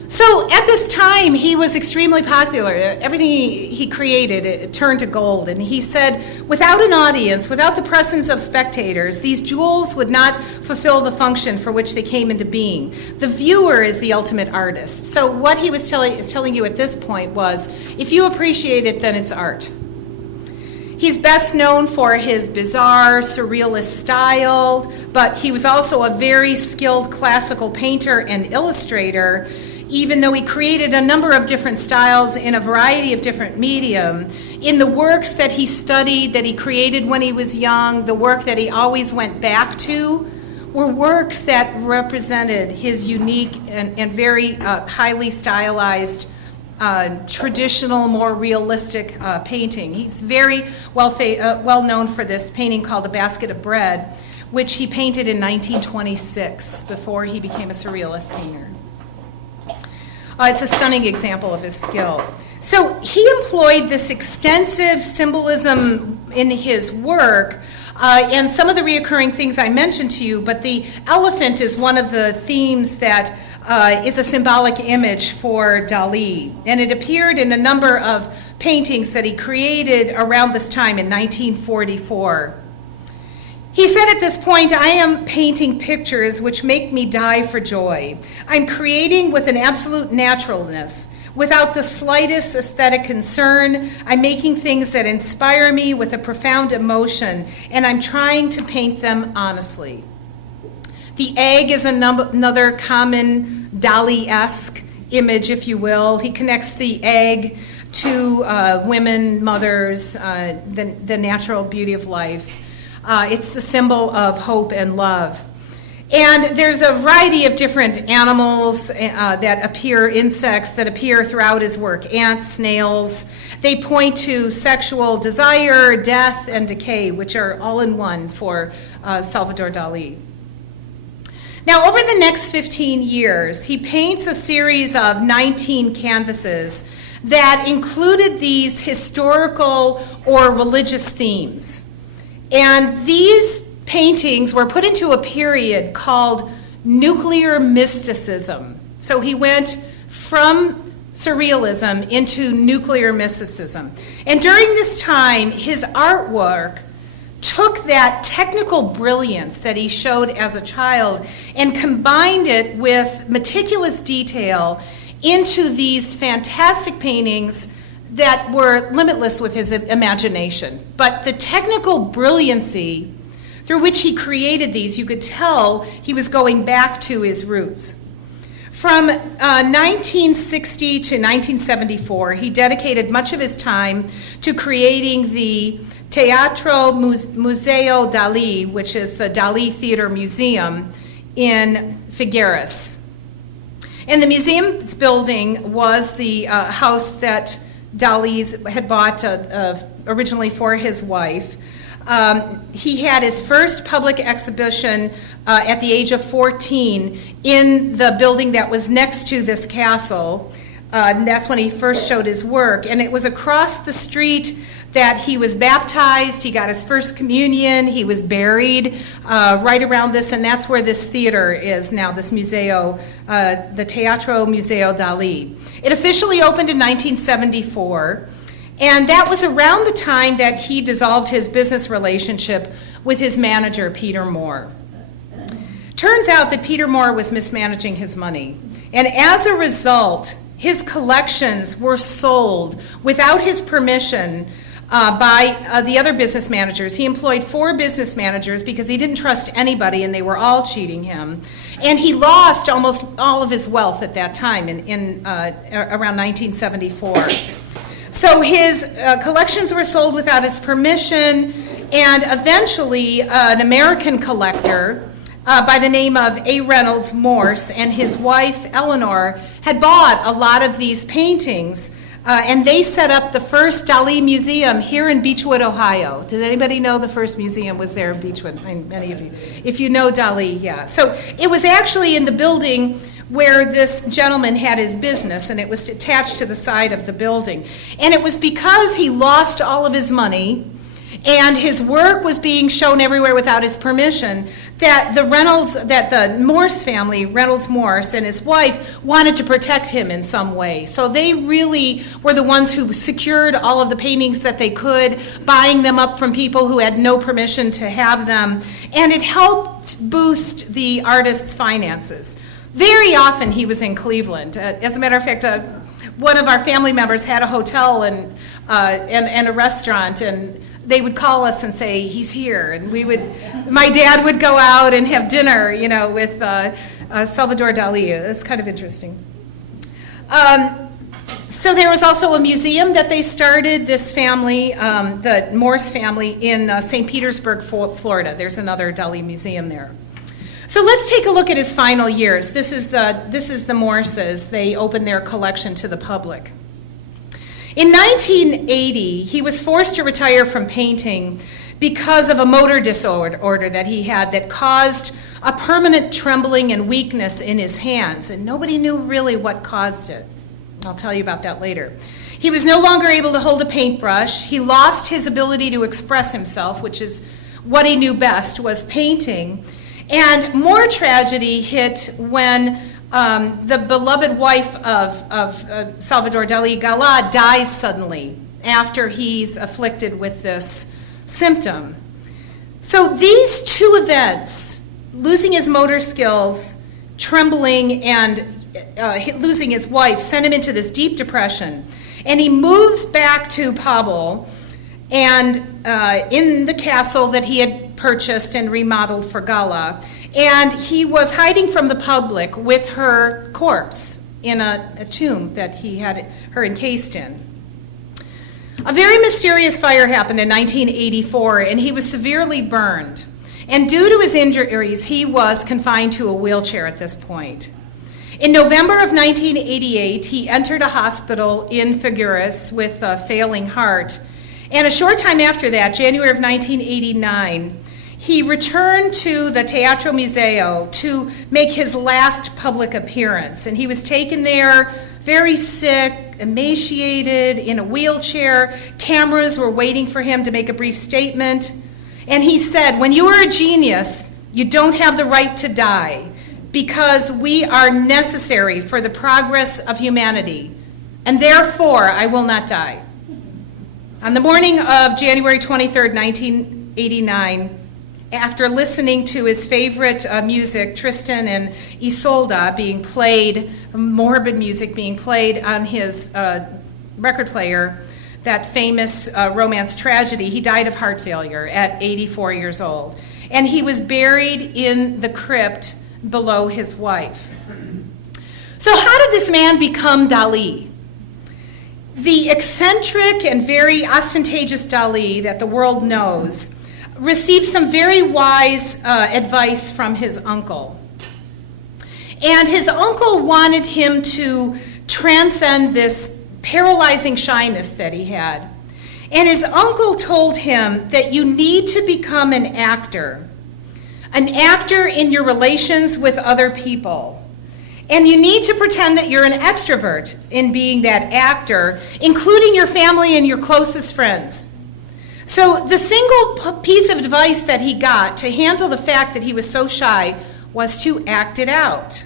So at this time, he was extremely popular. Everything he created, it turned to gold. And he said, without an audience, without the presence of spectators, these jewels would not fulfill the function for which they came into being. The viewer is the ultimate artist. So what he was telling you at this point was, if you appreciate it, then it's art. He's best known for his bizarre, surrealist style, but he was also a very skilled classical painter and illustrator, even though he created a number of different styles in a variety of different medium. In the works that he studied, that he created when he was young, the work that he always went back to, were works that represented his unique and very highly stylized traditional, more realistic painting. He's very well known for this painting called A Basket of Bread, which he painted in 1926 before he became a surrealist painter. It's a stunning example of his skill. So he employed this extensive symbolism in his work, and some of the reoccurring things I mentioned to you, but the elephant is one of the themes that is a symbolic image for Dali, and it appeared in a number of paintings that he created around this time in 1944. He said at this point, I am painting pictures which make me die for joy. I'm creating with an absolute naturalness, without the slightest aesthetic concern. I'm making things that inspire me with a profound emotion, and I'm trying to paint them honestly. The egg is another common Dali-esque image, if you will. He connects the egg to women, mothers, the natural beauty of life. It's the symbol of hope and love. And there's a variety of different animals that appear, insects that appear throughout his work. Ants, snails. They point to sexual desire, death, and decay, which are all in one for Salvador Dali. Now, over the next 15 years, he paints a series of 19 canvases that included these historical or religious themes. And these paintings were put into a period called nuclear mysticism. So he went from surrealism into nuclear mysticism. And during this time, his artwork took that technical brilliance that he showed as a child and combined it with meticulous detail into these fantastic paintings that were limitless with his imagination. But the technical brilliancy through which he created these, you could tell he was going back to his roots. From 1960 to 1974, he dedicated much of his time to creating the Teatro-Museo Dali, which is the Dali Theatre-Museum in Figueres. And the museum's building was the house that Dali had bought originally for his wife. He had his first public exhibition at the age of 14 in the building that was next to this castle. And that's when he first showed his work. And it was across the street that he was baptized, he got his first communion, he was buried right around this, and that's where this theater is now, this museo, the Teatro Museo Dali. It officially opened in 1974, and that was around the time that he dissolved his business relationship with his manager, Peter Moore. Turns out that Peter Moore was mismanaging his money, and as a result, his collections were sold without his permission by the other business managers. He employed 4 business managers because he didn't trust anybody and they were all cheating him. And he lost almost all of his wealth at that time in around 1974. So his collections were sold without his permission, and eventually an American collector by the name of A. Reynolds Morse and his wife Eleanor had bought a lot of these paintings, and they set up the first Dali Museum here in Beechwood, Ohio. Does anybody know the first museum was there in Beechwood? I mean, many of you. If you know Dali, yeah. So it was actually in the building where this gentleman had his business, and it was attached to the side of the building. And it was because he lost all of his money and his work was being shown everywhere without his permission, that the Morse family, Reynolds Morse and his wife, wanted to protect him in some way. So they really were the ones who secured all of the paintings that they could, buying them up from people who had no permission to have them, and it helped boost the artist's finances. Very often he was in Cleveland. As a matter of fact, one of our family members had a hotel and a restaurant, and they would call us and say, he's here. And my dad would go out and have dinner, with Salvador Dali. It was kind of interesting. So there was also a museum that they started, this family, the Morse family, in St. Petersburg, Florida. There's another Dali museum there. So let's take a look at his final years. This is the Morses. They opened their collection to the public. In 1980, he was forced to retire from painting because of a motor disorder that he had that caused a permanent trembling and weakness in his hands, and nobody knew really what caused it. I'll tell you about that later. He was no longer able to hold a paintbrush. He lost his ability to express himself, which is what he knew best, was painting. And more tragedy hit when the beloved wife of Salvador Dali, Gala, dies suddenly after he's afflicted with this symptom. So these two events, losing his motor skills, trembling, and losing his wife, sent him into this deep depression. And he moves back to Pablo, and in the castle that he had purchased and remodeled for Gala, and he was hiding from the public with her corpse in a tomb that he had her encased in. A very mysterious fire happened in 1984, and he was severely burned. And due to his injuries, he was confined to a wheelchair at this point. In November of 1988, he entered a hospital in Figueres with a failing heart. And a short time after that, January of 1989, he returned to the Teatro Museo to make his last public appearance. And he was taken there very sick, emaciated, in a wheelchair. Cameras were waiting for him to make a brief statement. And he said, "When you are a genius, you don't have the right to die, because we are necessary for the progress of humanity, and therefore I will not die." On the morning of January 23rd, 1989, after listening to his favorite music, Tristan and Isolde, being played, morbid music being played on his record player, that famous romance tragedy, he died of heart failure at 84 years old. And he was buried in the crypt below his wife. So how did this man become Dali? The eccentric and very ostentatious Dali that the world knows received some very wise advice from his uncle. And his uncle wanted him to transcend this paralyzing shyness that he had. And his uncle told him that you need to become an actor in your relations with other people. And you need to pretend that you're an extrovert in being that actor, including your family and your closest friends. So the single piece of advice that he got to handle the fact that he was so shy was to act it out.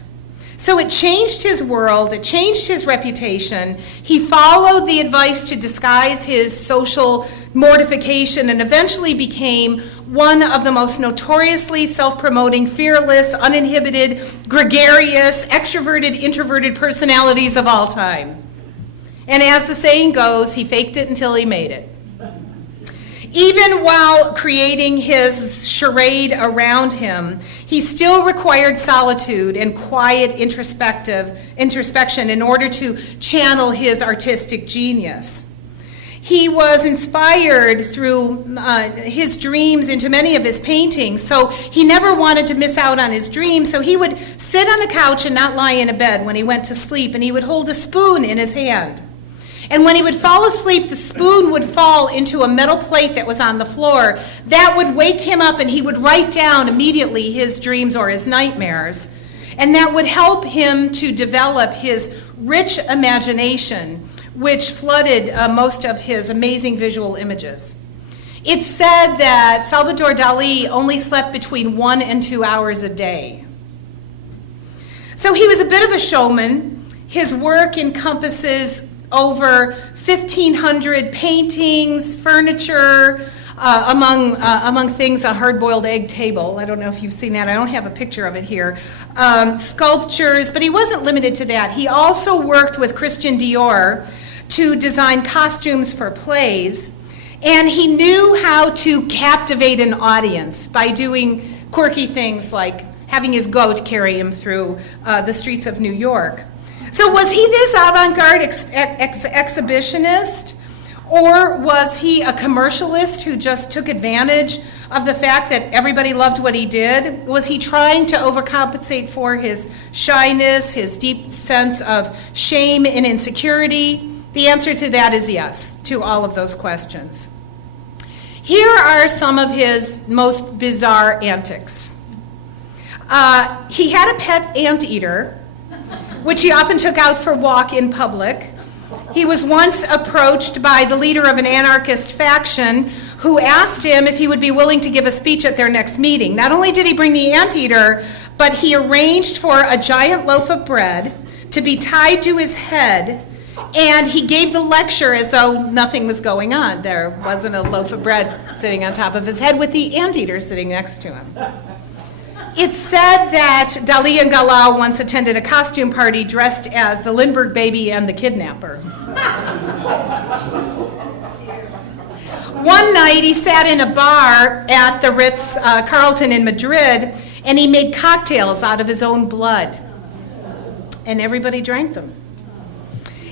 So it changed his world, it changed his reputation. He followed the advice to disguise his social mortification and eventually became one of the most notoriously self-promoting, fearless, uninhibited, gregarious, extroverted, introverted personalities of all time. And as the saying goes, he faked it until he made it. Even while creating his charade around him, he still required solitude and quiet introspection in order to channel his artistic genius. He was inspired through his dreams into many of his paintings, so he never wanted to miss out on his dreams, so he would sit on a couch and not lie in a bed when he went to sleep, and he would hold a spoon in his hand. And when he would fall asleep, the spoon would fall into a metal plate that was on the floor. That would wake him up, and he would write down immediately his dreams or his nightmares. And that would help him to develop his rich imagination, which flooded most of his amazing visual images. It's said that Salvador Dali only slept between 1 and 2 hours a day. So he was a bit of a showman. His work encompasses over 1,500 paintings, furniture, among things, a hard-boiled egg table. I don't know if you've seen that. I don't have a picture of it here. Sculptures, but he wasn't limited to that. He also worked with Christian Dior to design costumes for plays, and he knew how to captivate an audience by doing quirky things like having his goat carry him through the streets of New York. So was he this avant-garde exhibitionist, or was he a commercialist who just took advantage of the fact that everybody loved what he did? Was he trying to overcompensate for his shyness, his deep sense of shame and insecurity? The answer to that is yes, to all of those questions. Here are some of his most bizarre antics. He had a pet anteater, which he often took out for a walk in public. He was once approached by the leader of an anarchist faction who asked him if he would be willing to give a speech at their next meeting. Not only did he bring the anteater, but he arranged for a giant loaf of bread to be tied to his head, and he gave the lecture as though nothing was going on. There wasn't a loaf of bread sitting on top of his head with the anteater sitting next to him. It's said that Dali and Gala once attended a costume party dressed as the Lindbergh baby and the kidnapper. One night he sat in a bar at the Ritz-Carlton in Madrid, and he made cocktails out of his own blood, and everybody drank them.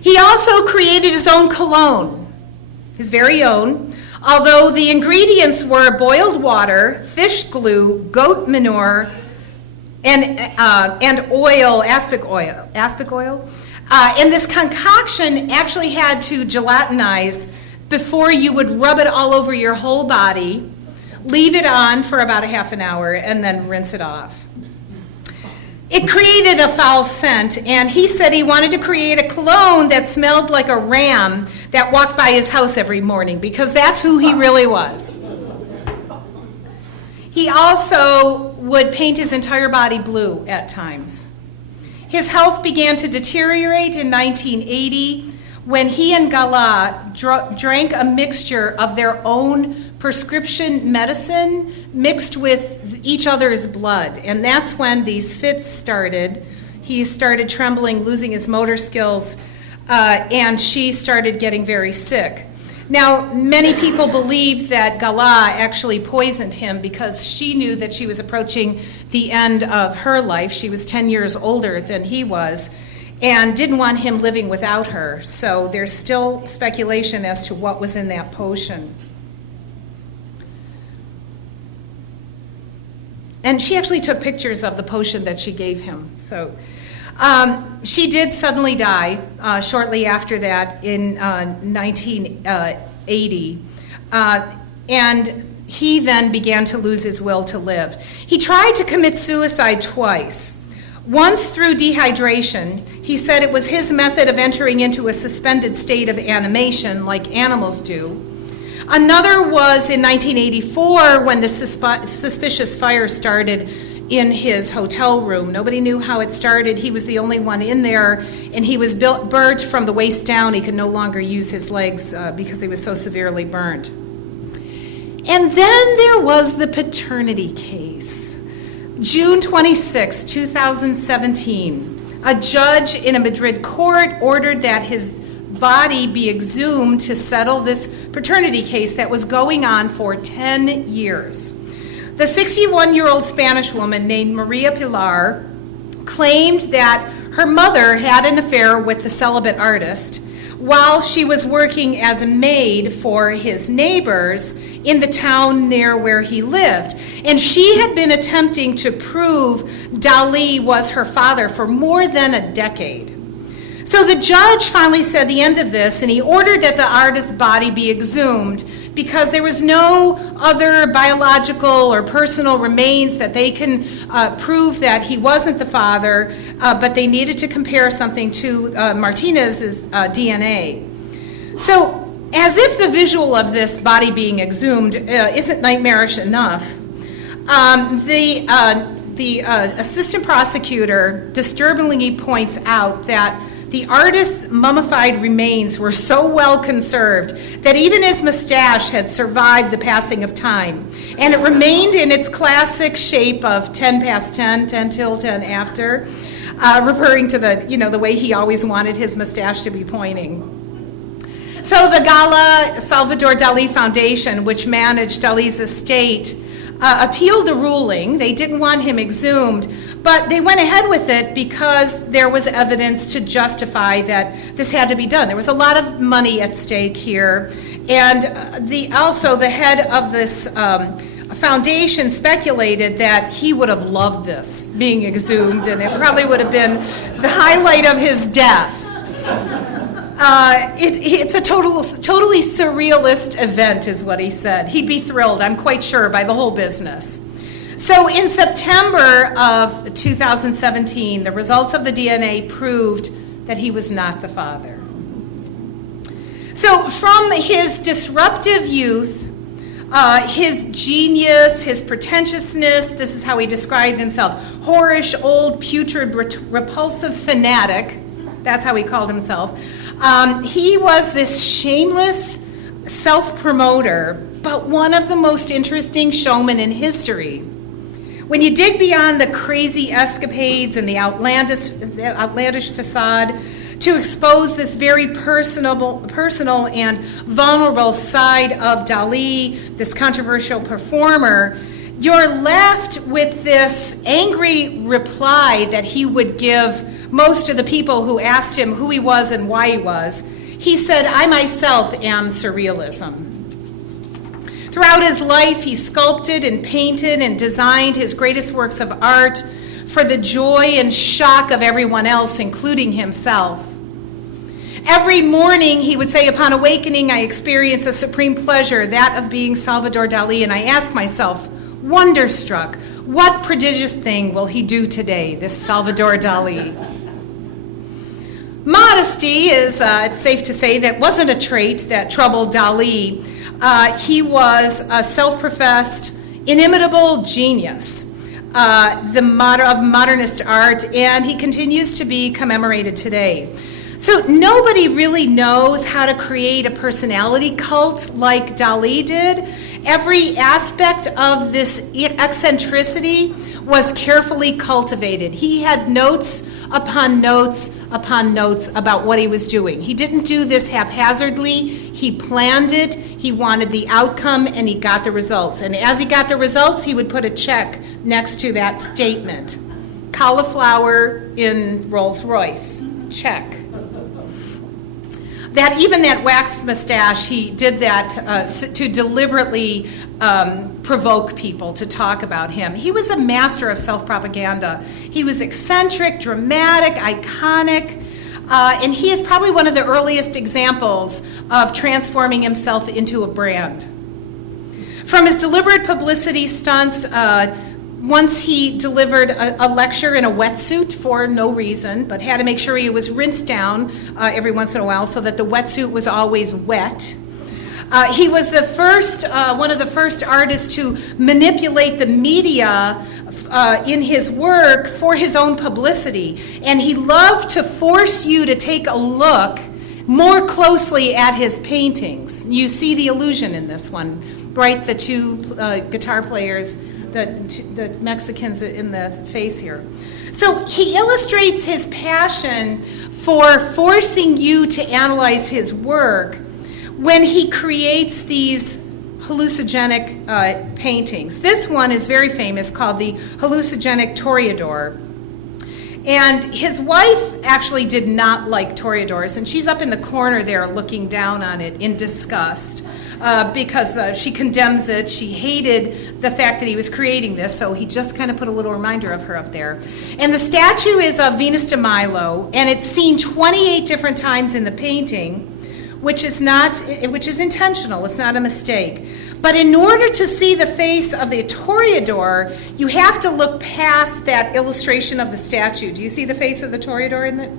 He also created his own cologne, his very own, although the ingredients were boiled water, fish glue, goat manure, and oil, aspic oil. And this concoction actually had to gelatinize before you would rub it all over your whole body, leave it on for about a half an hour, and then rinse it off. It created a foul scent, and he said he wanted to create a cologne that smelled like a ram that walked by his house every morning, because that's who he really was. He also would paint his entire body blue at times. His health began to deteriorate in 1980 when he and Gala drank a mixture of their own prescription medicine mixed with each other's blood. And that's when these fits started. He started trembling, losing his motor skills, and she started getting very sick. Now, many people believe that Gala actually poisoned him because she knew that she was approaching the end of her life. She was 10 years older than he was and didn't want him living without her. So there's still speculation as to what was in that potion. And she actually took pictures of the potion that she gave him. So she did suddenly die shortly after that in 1980. And he then began to lose his will to live. He tried to commit suicide twice. Once through dehydration. He said it was his method of entering into a suspended state of animation like animals do. Another was in 1984 when the suspicious fire started in his hotel room. Nobody knew how it started. He was the only one in there, and he was burnt from the waist down. He could no longer use his legs because he was so severely burned. And then there was the paternity case. June 26, 2017, a judge in a Madrid court ordered that his body be exhumed to settle this paternity case that was going on for 10 years. The 61-year-old Spanish woman named Maria Pilar claimed that her mother had an affair with the celibate artist while she was working as a maid for his neighbors in the town near where he lived. And she had been attempting to prove Dali was her father for more than a decade. So the judge finally said the end of this, and he ordered that the artist's body be exhumed because there was no other biological or personal remains that they can prove that he wasn't the father, but they needed to compare something to Martinez's DNA. So As if the visual of this body being exhumed isn't nightmarish enough, the assistant prosecutor disturbingly points out that the artist's mummified remains were so well conserved that even his mustache had survived the passing of time, and it remained in its classic shape of 10 past 10, 10 till 10 after, referring to the way he always wanted his mustache to be pointing. So the Gala Salvador Dali Foundation, which managed Dali's estate, appealed a ruling. They didn't want him exhumed, but they went ahead with it because there was evidence to justify that this had to be done. There was a lot of money at stake here, and also the head of this foundation speculated that he would have loved this being exhumed, and it probably would have been the highlight of his death. It's a totally surrealist event, is what he said. He'd be thrilled, I'm quite sure, by the whole business. So in September of 2017, the results of the DNA proved that he was not the father. So from his disruptive youth, his genius, his pretentiousness, this is how he described himself: whorish, old, putrid, repulsive fanatic. That's how he called himself. He was this shameless self-promoter, but one of the most interesting showmen in history. When you dig beyond the crazy escapades and the outlandish facade to expose this very personal and vulnerable side of Dali, this controversial performer, you're left with this angry reply that he would give most of the people who asked him who he was and why he was. He said, "I myself am surrealism." Throughout his life, he sculpted and painted and designed his greatest works of art for the joy and shock of everyone else, including himself. Every morning, he would say, "Upon awakening, I experience a supreme pleasure, that of being Salvador Dali, and I ask myself, wonderstruck, what prodigious thing will he do today, this Salvador Dali?" Modesty is, it's safe to say, that wasn't a trait that troubled Dali. He was a self-professed, inimitable genius of modernist art, and he continues to be commemorated today. So nobody really knows how to create a personality cult like Dali did. Every aspect of this eccentricity was carefully cultivated. He had notes upon notes upon notes about what he was doing. He didn't do this haphazardly. He planned it, he wanted the outcome, and he got the results. And as he got the results, he would put a check next to that statement. Cauliflower in Rolls-Royce, check. Even that waxed mustache, he did that to deliberately provoke people to talk about him. He was a master of self-propaganda. He was eccentric, dramatic, iconic, and he is probably one of the earliest examples of transforming himself into a brand. From his deliberate publicity stunts, once he delivered a lecture in a wetsuit for no reason, but had to make sure he was rinsed down every once in a while so that the wetsuit was always wet. He was one of the first artists to manipulate the media in his work for his own publicity. And he loved to force you to take a look more closely at his paintings. You see the illusion in this one, right? The two guitar players, the Mexicans in the face here. So he illustrates his passion for forcing you to analyze his work when he creates these hallucinogenic paintings. This one is very famous, called the hallucinogenic Toreador. And his wife actually did not like Toreadors, and she's up in the corner there looking down on it in disgust because she condemns it. She hated the fact that he was creating this, so he just kind of put a little reminder of her up there. And the statue is of Venus de Milo, and it's seen 28 different times in the painting, which is intentional. It's not a mistake. But in order to see the face of the Toreador, you have to look past that illustration of the statue. Do you see the face of the Toreador in it?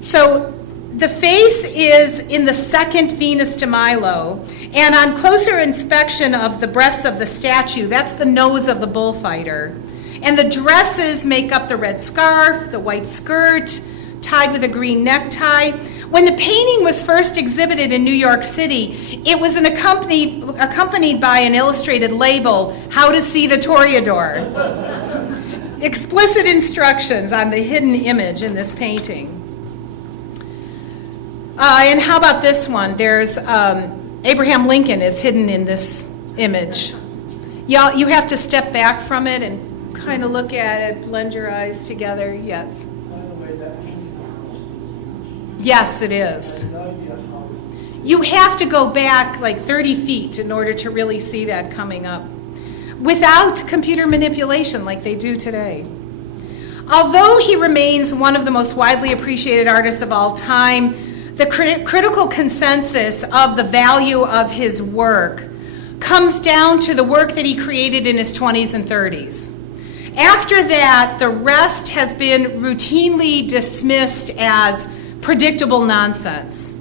So The face is in the second Venus de Milo, and on closer inspection of the breasts of the statue, that's the nose of the bullfighter. And the dresses make up the red scarf, the white skirt, tied with a green necktie. When the painting was first exhibited in New York City, it was accompanied by an illustrated label, "How to See the Toreador." Explicit instructions on the hidden image in this painting. And how about this one? There's Abraham Lincoln is hidden in this image. You have to step back from it and kind of look at it, blend your eyes together. Yes. By the way, that painting is Yes, it is. You have to go back like 30 feet in order to really see that coming up, without computer manipulation like they do today. Although he remains one of the most widely appreciated artists of all time, the critical consensus of the value of his work comes down to the work that he created in his 20s and 30s. After that, the rest has been routinely dismissed as predictable nonsense.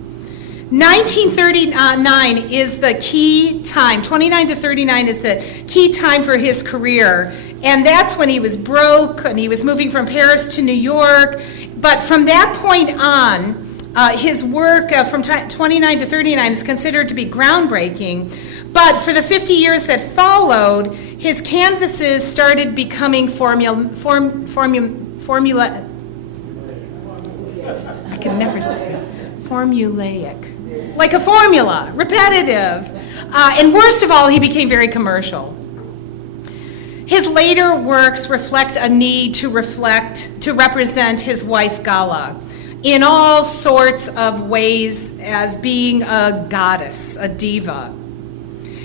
1939 is the key time. 29 to 39 is the key time for his career. And that's when he was broke and he was moving from Paris to New York. But from that point on, his work from 29 to 39 is considered to be groundbreaking. But for the 50 years that followed, his canvases started becoming formula. I can never say it. Formulaic. Like a formula, repetitive. And worst of all, he became very commercial. His later works reflect a need to represent his wife Gala in all sorts of ways as being a goddess, a diva.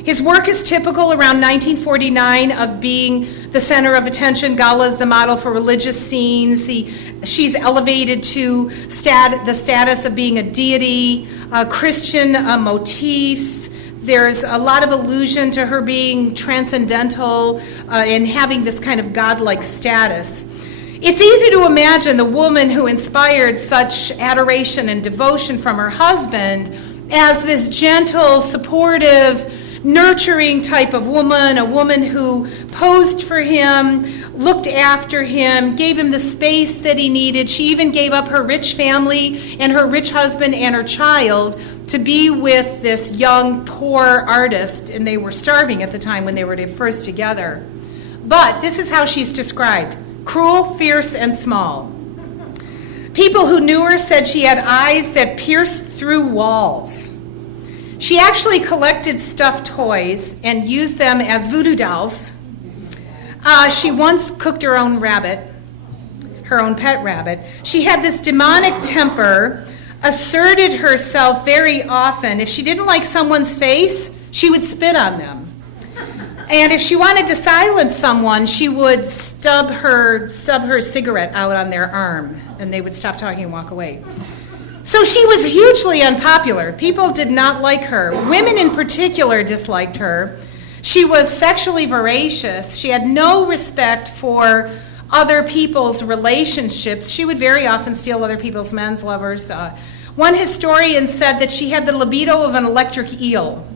His work is typical around 1949 of being the center of attention. Gala is the model for religious scenes. She's elevated to the status of being a deity, Christian motifs. There's a lot of allusion to her being transcendental and having this kind of godlike status. It's easy to imagine the woman who inspired such adoration and devotion from her husband as this gentle, supportive, nurturing type of woman, a woman who posed for him, looked after him, gave him the space that he needed. She even gave up her rich family and her rich husband and her child to be with this young, poor artist, and they were starving at the time when they were first together. But this is how she's described: cruel, fierce, and small. People who knew her said she had eyes that pierced through walls. She actually collected stuffed toys and used them as voodoo dolls. She once cooked her own rabbit, her own pet rabbit. She had this demonic temper, asserted herself very often. If she didn't like someone's face, she would spit on them. And if she wanted to silence someone, she would stub her cigarette out on their arm, and they would stop talking and walk away. So she was hugely unpopular. People did not like her. Women in particular disliked her. She was sexually voracious. She had no respect for other people's relationships. She would very often steal other people's men's lovers. One historian said that she had the libido of an electric eel.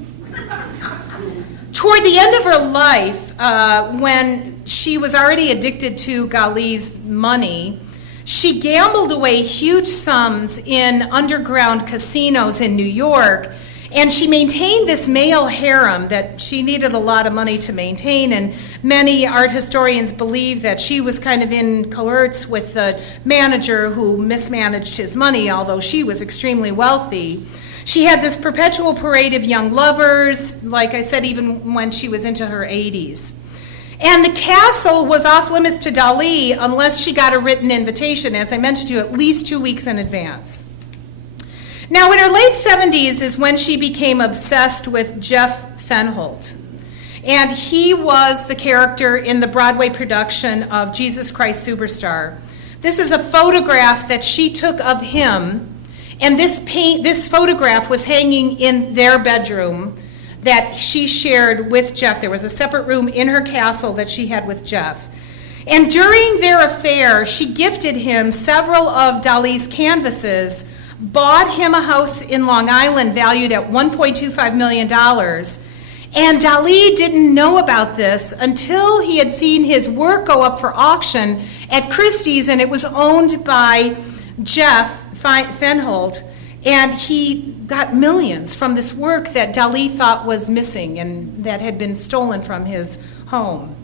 Toward the end of her life, when she was already addicted to Dali's money, she gambled away huge sums in underground casinos in New York, and she maintained this male harem that she needed a lot of money to maintain, and many art historians believe that she was kind of in cohorts with the manager who mismanaged his money, although she was extremely wealthy. She had this perpetual parade of young lovers, like I said, even when she was into her 80s. And the castle was off limits to Dali unless she got a written invitation, as I mentioned to you, at least 2 weeks in advance. Now, in her late 70s is when she became obsessed with Jeff Fenholt. And he was the character in the Broadway production of Jesus Christ Superstar. This is a photograph that she took of him, and this photograph was hanging in their bedroom that she shared with Jeff. There was a separate room in her castle that she had with Jeff. And during their affair, she gifted him several of Dali's canvases, bought him a house in Long Island valued at $1.25 million. And Dali didn't know about this until he had seen his work go up for auction at Christie's, and it was owned by Jeff Fenholt, and he got millions from this work that Dali thought was missing and that had been stolen from his home.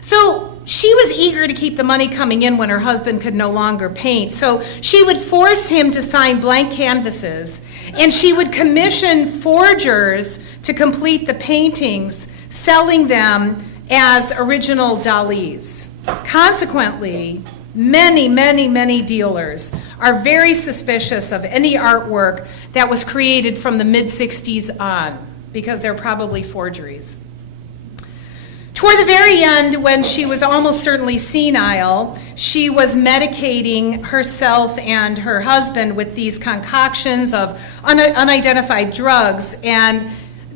So she was eager to keep the money coming in when her husband could no longer paint. So she would force him to sign blank canvases, and she would commission forgers to complete the paintings, selling them as original Dalis. Consequently, many dealers are very suspicious of any artwork that was created from the mid-60s on, because they're probably forgeries. Toward the very end, when she was almost certainly senile, she was medicating herself and her husband with these concoctions of unidentified drugs, and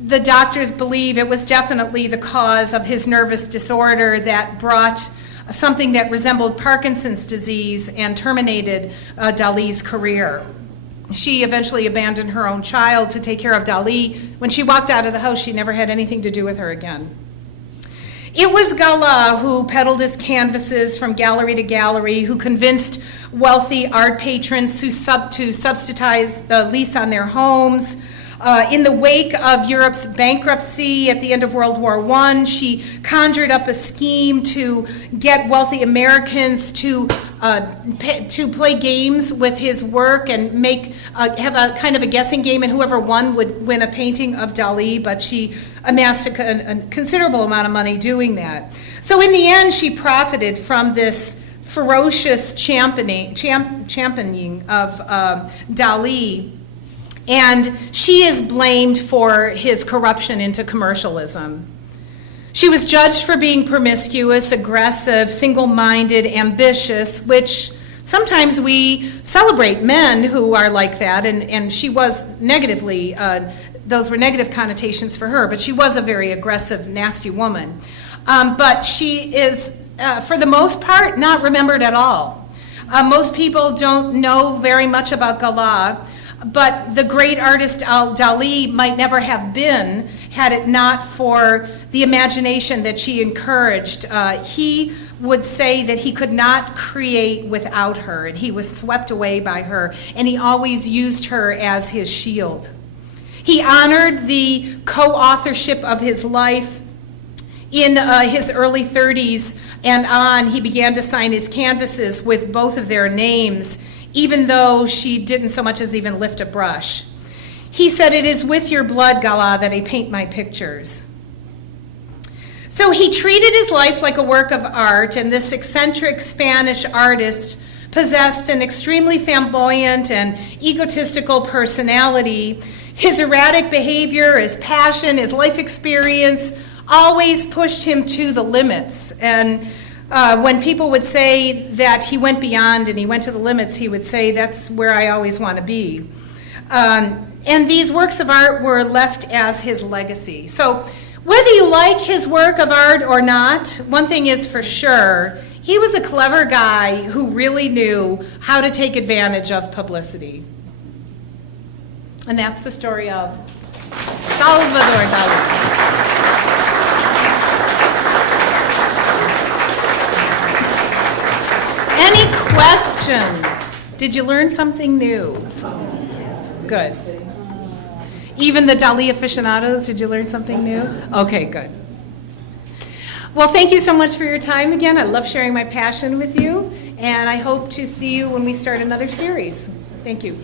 the doctors believe it was definitely the cause of his nervous disorder that brought something that resembled Parkinson's disease and terminated Dali's career. She eventually abandoned her own child to take care of Dali. When she walked out of the house, she never had anything to do with her again. It was Gala who peddled his canvases from gallery to gallery, who convinced wealthy art patrons to subsidize the lease on their homes. In the wake of Europe's bankruptcy at the end of World War I, she conjured up a scheme to get wealthy Americans to play games with his work and have a kind of a guessing game, and whoever won would win a painting of Dali, but she amassed a considerable amount of money doing that. So in the end, she profited from this ferocious championing of Dali, and she is blamed for his corruption into commercialism. She was judged for being promiscuous, aggressive, single-minded, ambitious, which sometimes we celebrate men who are like that, and she was negatively, those were negative connotations for her, but she was a very aggressive, nasty woman. But she is, for the most part, not remembered at all. Most people don't know very much about Gala, but the great artist Dali might never have been had it not for the imagination that she encouraged. He would say that he could not create without her, and he was swept away by her, and he always used her as his shield. He honored the co-authorship of his life. In his early 30s and on, he began to sign his canvases with both of their names, even though she didn't so much as even lift a brush. He said, "It is with your blood, Gala, that I paint my pictures." So he treated his life like a work of art, and this eccentric Spanish artist possessed an extremely flamboyant and egotistical personality. His erratic behavior, his passion, his life experience always pushed him to the limits. And when people would say that he went beyond and he went to the limits, he would say, "That's where I always want to be." And these works of art were left as his legacy. So whether you like his work of art or not, one thing is for sure, he was a clever guy who really knew how to take advantage of publicity. And that's the story of Salvador Dali. Any questions? Did you learn something new? Good. Even the Dali aficionados, did you learn something new? Okay, good. Well, thank you so much for your time again. I love sharing my passion with you, and I hope to see you when we start another series. Thank you.